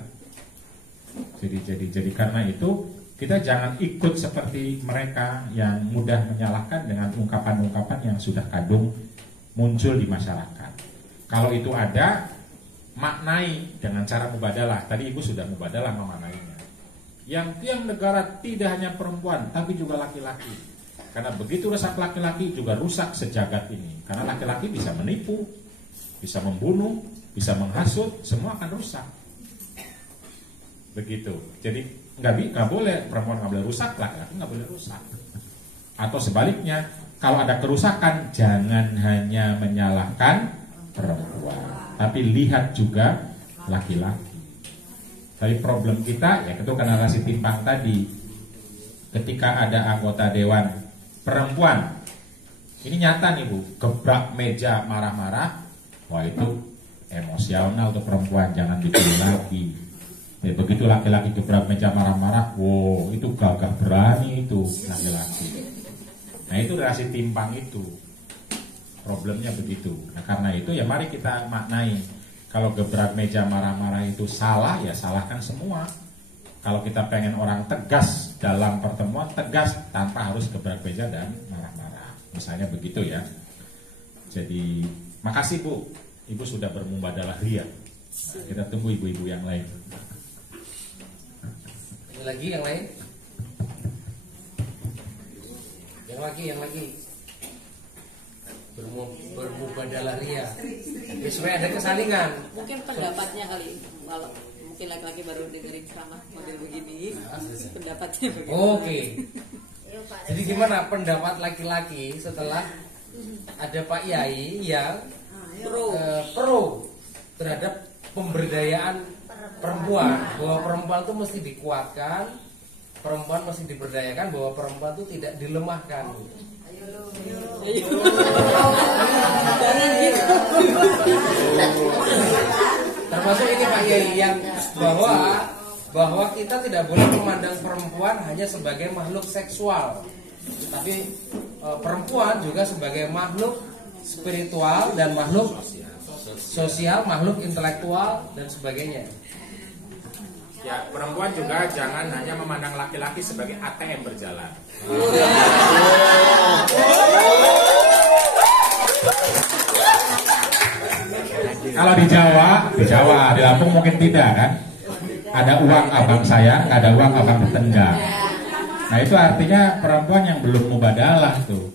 Jadi karena itu kita jangan ikut seperti mereka yang mudah menyalahkan dengan ungkapan-ungkapan yang sudah kadung muncul di masyarakat. Kalau itu ada, maknai dengan cara mubadalah. Tadi ibu sudah mubadalah memaknainya. Yang tiang negara tidak hanya perempuan, tapi juga laki-laki. Karena begitu rusak laki-laki juga rusak sejagat ini. Karena laki-laki bisa menipu, bisa membunuh, bisa menghasut, semua akan rusak. Begitu. Jadi nggak boleh perempuan nggak boleh rusak, laki-laki nggak boleh rusak. Atau sebaliknya, kalau ada kerusakan jangan hanya menyalahkan perempuan, tapi lihat juga laki-laki. Tapi problem kita ya itu karena narasi timpang tadi. Ketika ada anggota dewan perempuan, ini nyata nih Bu, gebrak meja marah-marah, wah itu emosional untuk perempuan, jangan dipilih lagi. Ya, begitu laki-laki gebrak meja marah-marah, wow itu gagah berani itu laki-laki. Nah itu narasi timpang itu, problemnya begitu. Nah karena itu ya mari kita maknai. Kalau gebrak meja marah-marah itu salah, ya salahkan semua. Kalau kita pengen orang tegas dalam pertemuan, tegas tanpa harus gebrak meja dan marah-marah. Misalnya begitu ya. Jadi makasih Bu, Ibu sudah bermubadalah ria. Nah, kita tunggu ibu-ibu yang lain. Ini lagi yang lain? Yang lagi bermubadalah ria. Ya, supaya ada kesalingan. Mungkin pendapatnya kali, kalau mungkin laki-laki baru dengerin ceramah model begini, pendapatnya begini. Oke. Jadi gimana pendapat laki-laki setelah ada Pak Yai yang pro terhadap pemberdayaan perempuan, bahwa perempuan itu mesti dikuatkan, perempuan mesti diberdayakan, bahwa perempuan itu tidak dilemahkan. Termasuk ini Pak Yai yang bahwa kita tidak boleh memandang perempuan hanya sebagai makhluk seksual, tapi perempuan juga sebagai makhluk spiritual dan makhluk sosial, makhluk intelektual dan sebagainya. Ya, perempuan juga jangan hanya memandang laki-laki sebagai ATM berjalan. Kalau di Jawa, di Lampung mungkin tidak kan? Ada uang abang saya, nggak ada uang abang bertenggang. Nah itu artinya perempuan yang belum mubadalah tuh,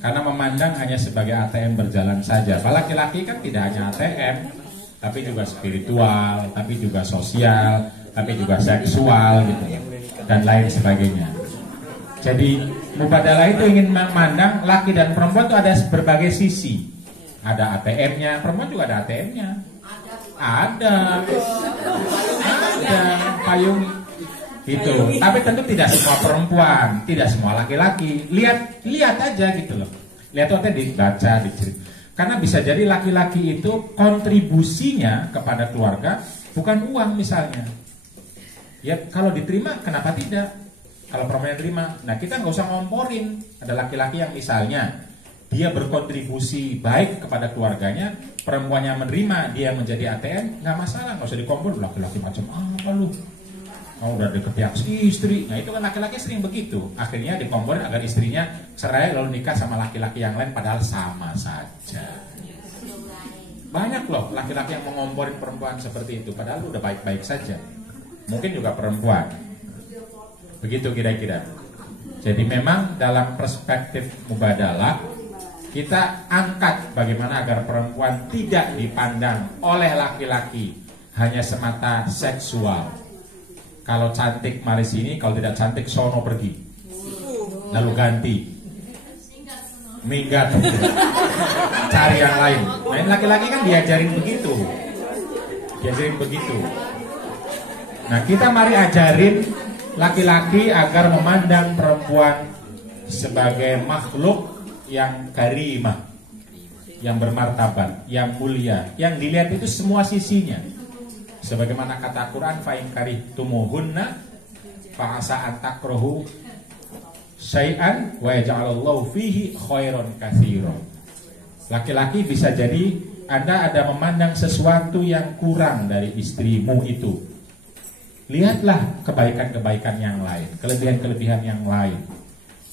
karena memandang hanya sebagai ATM berjalan saja. Laki-laki kan tidak hanya ATM, tapi juga spiritual, tapi juga sosial, tapi juga seksual gitu, dan lain sebagainya. Jadi mubadalah itu ingin memandang laki dan perempuan itu ada berbagai sisi. Ada ATM-nya, perempuan juga ada ATM-nya. Ada payung gitu. Tapi tentu tidak semua perempuan, tidak semua laki-laki. Lihat aja gitu loh. Lihat aja dibaca, dicerita. Karena bisa jadi laki-laki itu kontribusinya kepada keluarga bukan uang misalnya. Ya kalau diterima kenapa tidak? Kalau perempuan yang terima, nah kita nggak usah ngomporin. Ada laki-laki yang misalnya dia berkontribusi baik kepada keluarganya, perempuannya menerima dia menjadi ATM, nggak masalah, nggak usah dikompor. Laki-laki macam apa lu? Mau udah deket pihak istri. Nah itu kan laki-laki sering begitu. Akhirnya dikomporin agar istrinya cerai lalu nikah sama laki-laki yang lain, padahal sama saja. Banyak loh laki-laki yang mengomporin perempuan seperti itu, padahal udah baik-baik saja. Mungkin juga perempuan. Begitu kira-kira. Jadi memang dalam perspektif mubadalah kita angkat bagaimana agar perempuan tidak dipandang oleh laki-laki hanya semata seksual. Kalau cantik mari sini, kalau tidak cantik sono pergi. Lalu ganti. Minggat. Cari yang lain. Nah ini laki-laki kan diajarin begitu. Nah kita mari ajarin laki-laki agar memandang perempuan sebagai makhluk yang karimah, yang bermartabat, yang mulia, yang dilihat itu semua sisinya. Sebagaimana kata Quran, fa in karihtumuhunna fa asa an takrahu syai'an wa yaj'alallahu fihi khairan katsiran. Laki-laki bisa jadi Anda ada memandang sesuatu yang kurang dari istrimu itu. Lihatlah kebaikan-kebaikan yang lain, kelebihan-kelebihan yang lain.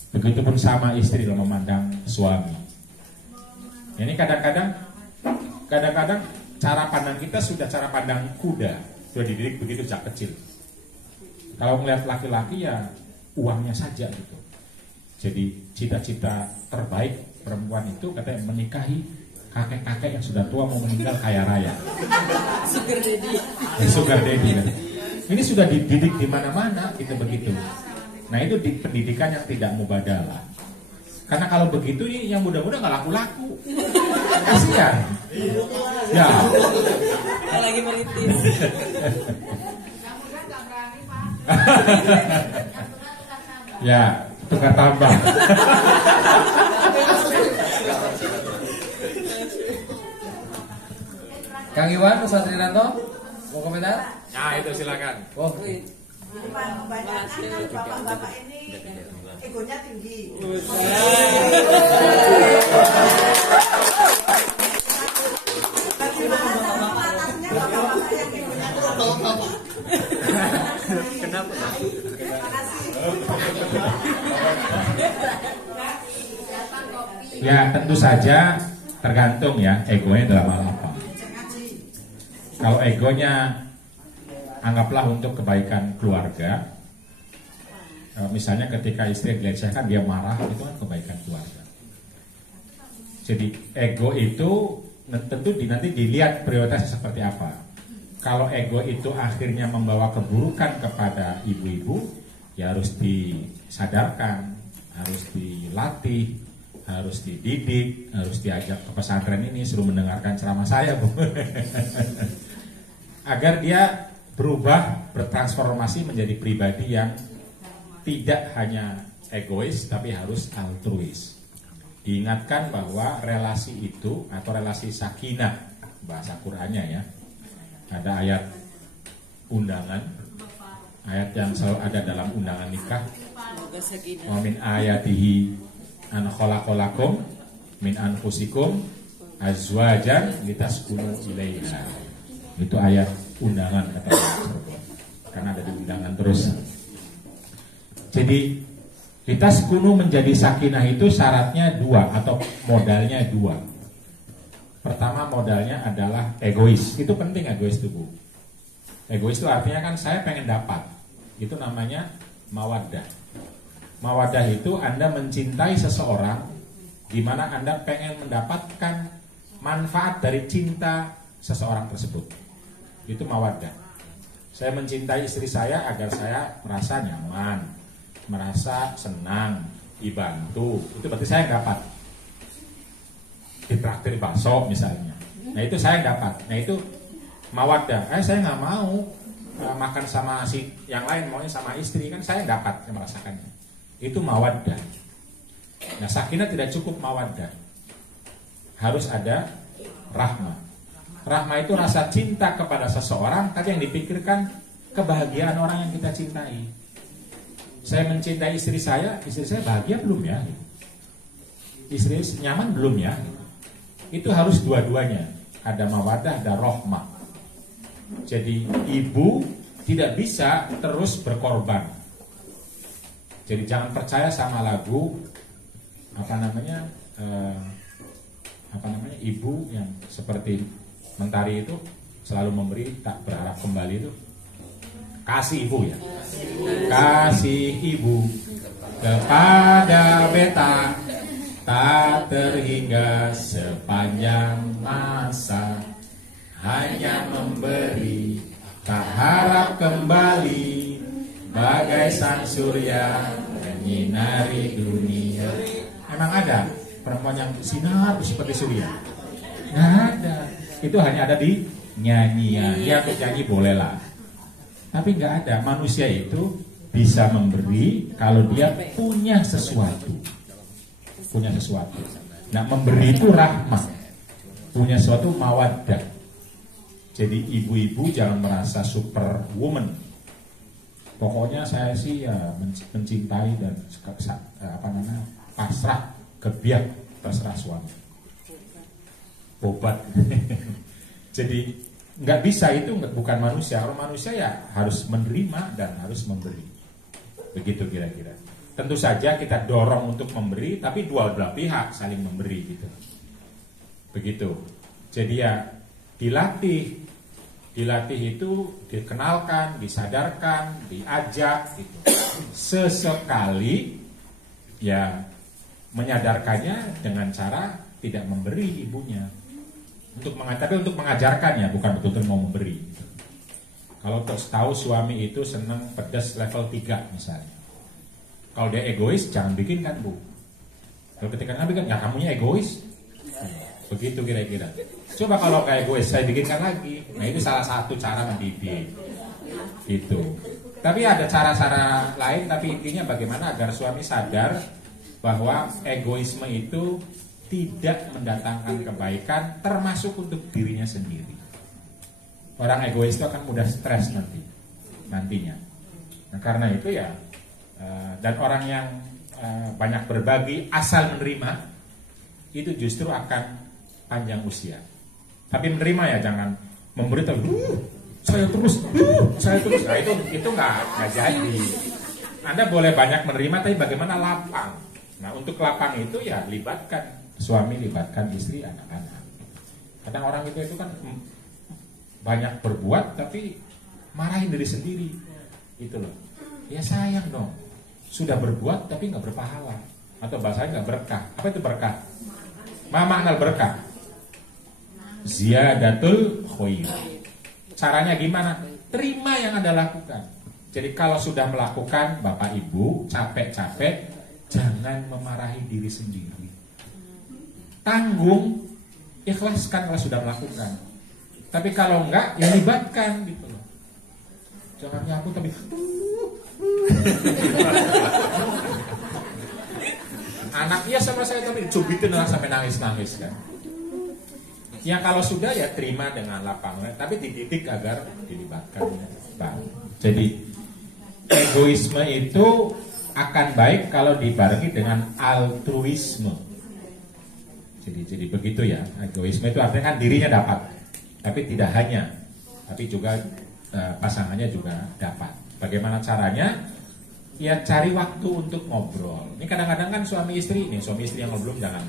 Begitupun sama istri dalam memandang suami. Ini kadang-kadang cara pandang kita sudah cara pandang kuda, sudah dididik begitu sejak kecil. Kalau melihat laki-laki ya uangnya saja gitu. Jadi cita-cita terbaik perempuan itu katanya menikahi kakek-kakek yang sudah tua mau meninggal kaya raya. Sugar daddy kan. Ini sudah dididik di mana-mana gitu begitu. Nah itu di pendidikan yang tidak mubadalah. Karena kalau begitu nih yang muda-muda nggak laku-laku. Kasihan. Ya. Lagi merintis. Ya, tukar tambah. Kang Iwan, Ustaz Rinanto, mau komentar? Nah itu silakan. Oh, Kebanyakan bapak-bapak ini egonya tinggi. Bagaimana cara mengatasinya bapak-bapak yang egonya tinggi? Kenapa? Terima kasih. Ya tentu saja tergantung ya egonya dalam hal apa. Kalau egonya anggaplah untuk kebaikan keluarga, misalnya ketika istri dilecehkan dia marah, itu kan kebaikan keluarga. Jadi ego itu tentu nanti dilihat prioritasnya seperti apa. Kalau ego itu akhirnya membawa keburukan kepada ibu-ibu, ya harus disadarkan harus dilatih, harus dididik, harus diajak ke pesantren ini, suruh mendengarkan ceramah saya, Bu. Agar dia berubah, bertransformasi menjadi pribadi yang tidak hanya egois, tapi harus altruis. Diingatkan bahwa relasi itu, atau relasi sakinah, bahasa Qur'annya ya, ada ayat undangan, ayat yang selalu ada dalam undangan nikah. Wa min ayatihi an khalaqalakum min anfusikum azwajan litaskunu ilaiha. Itu ayat undangan kata Allah. Karena ada di undangan terus. Jadi litaskunu menjadi sakinah itu syaratnya dua atau modalnya dua. Pertama modalnya adalah egois. Itu penting egois itu, Bu. Egois itu artinya kan saya pengen dapat. Itu namanya mawaddah. Mawaddah itu Anda mencintai seseorang di mana Anda pengen mendapatkan manfaat dari cinta seseorang tersebut. Itu mawaddah. Saya mencintai istri saya agar saya merasa nyaman, merasa senang, dibantu. Itu berarti saya dapat. Ditraktir bakso misalnya. Nah itu saya dapat. Nah itu mawaddah. Saya nggak mau makan sama si yang lain, maunya sama istri, kan saya dapat merasakannya. Itu mawaddah. Nah sakinah tidak cukup mawaddah, harus ada rahmah. Rahmah itu rasa cinta kepada seseorang, tapi yang dipikirkan kebahagiaan orang yang kita cintai. Saya mencintai istri saya bahagia belum ya? Istri nyaman belum ya? Itu harus dua-duanya. Ada mawaddah, ada rahmah. Jadi ibu tidak bisa terus berkorban. Jadi jangan percaya sama lagu ibu yang seperti Mentari itu selalu memberi tak berharap kembali itu. Kasih ibu ya. Kasih ibu kepada beta tak terhingga sepanjang masa, hanya memberi tak harap kembali, bagai sang surya menyinari dunia. Emang ada perempuan yang sinar seperti surya? Nggak ada. Itu hanya ada di nyanyian. Ya nyanyi bolehlah, tapi nggak ada. Manusia itu bisa memberi kalau dia punya sesuatu. Punya sesuatu. Nah memberi itu rahmah, punya sesuatu mawaddah. Jadi ibu-ibu jangan merasa superwoman. Pokoknya saya sih ya mencintai dan pasrah kebiak terserah suami. Bobat. Jadi nggak bisa, itu bukan manusia. Kalau manusia ya harus menerima dan harus memberi. Begitu kira-kira. Tentu saja kita dorong untuk memberi, tapi dua belah pihak saling memberi gitu. Begitu. Jadi ya dilatih. Dilatih itu dikenalkan, disadarkan, diajak gitu. Sesekali ya menyadarkannya dengan cara tidak memberi ibunya. Tapi untuk mengajarkannya, bukan betul-betul mau memberi. Kalau tahu suami itu senang pedas level 3 misalnya. Kalau dia egois, jangan bikin kan, Bu. Kalau ketika bikin, ya kamunya egois. Begitu kira-kira. Coba kalau kayak egois, saya bikinkan lagi. Nah itu salah satu cara mendidik. Gitu. Tapi ada cara-cara lain, tapi intinya bagaimana agar suami sadar bahwa egoisme itu tidak mendatangkan kebaikan, termasuk untuk dirinya sendiri. Orang egois itu akan mudah stres nantinya. Nah, karena itu ya, dan orang yang banyak berbagi asal menerima itu justru akan panjang usia. Tapi menerima ya, jangan memberi saya terus. Nah itu nggak jadi. Anda boleh banyak menerima, tapi bagaimana lapang? Nah untuk lapang itu ya libatkan suami, libatkan istri, anak-anak. Kadang orang itu kan banyak berbuat tapi marahin diri sendiri, itu loh. Ya sayang dong, sudah berbuat tapi nggak berpahala, atau bahasanya nggak berkah. Apa itu berkah? Makna berkah, ziyadatul khair. Caranya gimana? Terima yang Anda lakukan. Jadi kalau sudah melakukan, Bapak Ibu capek-capek jangan memarahi diri sendiri. Tanggung, ikhlaskan kalau sudah melakukan. Tapi kalau enggak, ya libatkan gitu loh. Jangan nyapu tapi anaknya sama saya tapi cubitin lah sampai nangis-nangis kan. Ya kalau sudah ya terima dengan lapang, tapi dididik agar dilibatkan. Jadi egoisme itu akan baik kalau dibarengi dengan altruisme. Jadi begitu ya. Egoisme itu artinya kan dirinya dapat, tapi tidak hanya, tapi juga pasangannya juga dapat. Bagaimana caranya? Ya cari waktu untuk ngobrol. Ini kadang-kadang kan suami istri yang belum jangan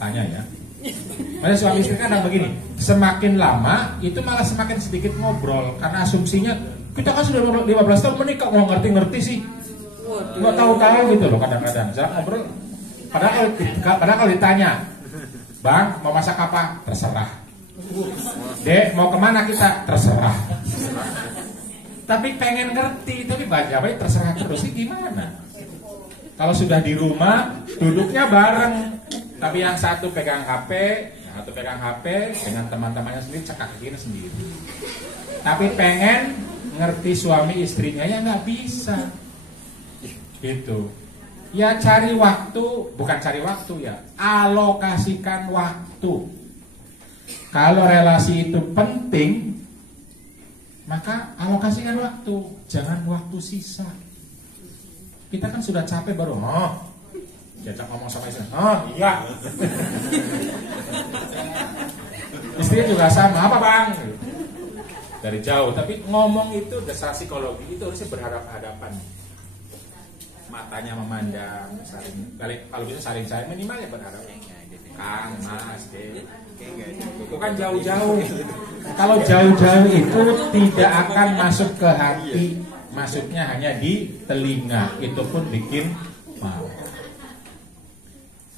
tanya ya. Pada suami istri kan begini, semakin lama itu malah semakin sedikit ngobrol karena asumsinya kita kan sudah 15 tahun menikah, mau ngerti-ngerti sih, nggak tahu-tahu gitu loh kadang-kadang. Saya ngobrol, padahal kalau ditanya, Bang mau masak apa? Terserah. Dek mau kemana kita? Terserah. Tapi pengen ngerti, tapi bacanya terserah terus sih gimana? Kalau sudah di rumah duduknya bareng, tapi yang satu pegang HP, yang satu pegang HP dengan teman-temannya sendiri, cekak gini sendiri. Tapi pengen ngerti suami istrinya ya nggak bisa, gitu. Ya cari waktu, bukan cari waktu ya, alokasikan waktu. Kalau relasi itu penting, maka alokasikan waktu, jangan waktu sisa. Kita kan sudah capek baru, diajak ngomong sama istri, iya. Istrinya juga sama, apa bang? Dari jauh, tapi ngomong itu dasar psikologi itu harusnya berhadap-hadapan. Matanya memandang, kalau bisa saling minimal ya berhadap. Kang, Mas, Dek. Bukan jauh-jauh. Kalau jauh-jauh itu tidak akan masuk ke hati, masuknya hanya di telinga. Itu pun bikin mau.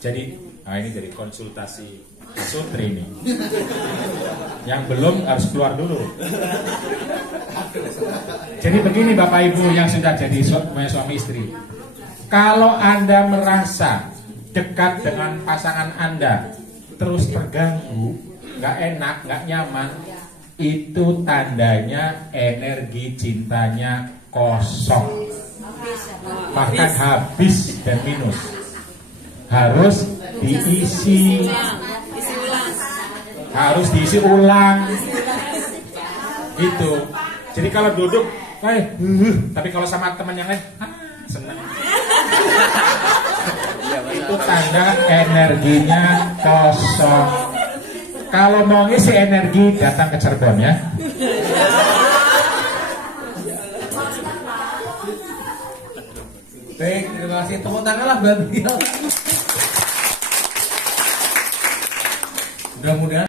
Jadi, ini dari konsultasi sutri ini. Yang belum harus keluar dulu. Jadi begini Bapak Ibu yang sudah jadi suami istri. Kalau Anda merasa dekat dengan pasangan Anda terus terganggu, nggak enak, nggak nyaman, itu tandanya energi cintanya kosong, bahkan habis dan minus. Harus diisi, harus diisi ulang, gitu. Jadi kalau duduk, tapi kalau sama teman yang lain, senang. Itu tanda energinya kosong. Kalau mau ngisi energi datang ke Cirebon ya. Baik, terima kasih. Tepuk tangan lah buat beliau. Mudah-mudahan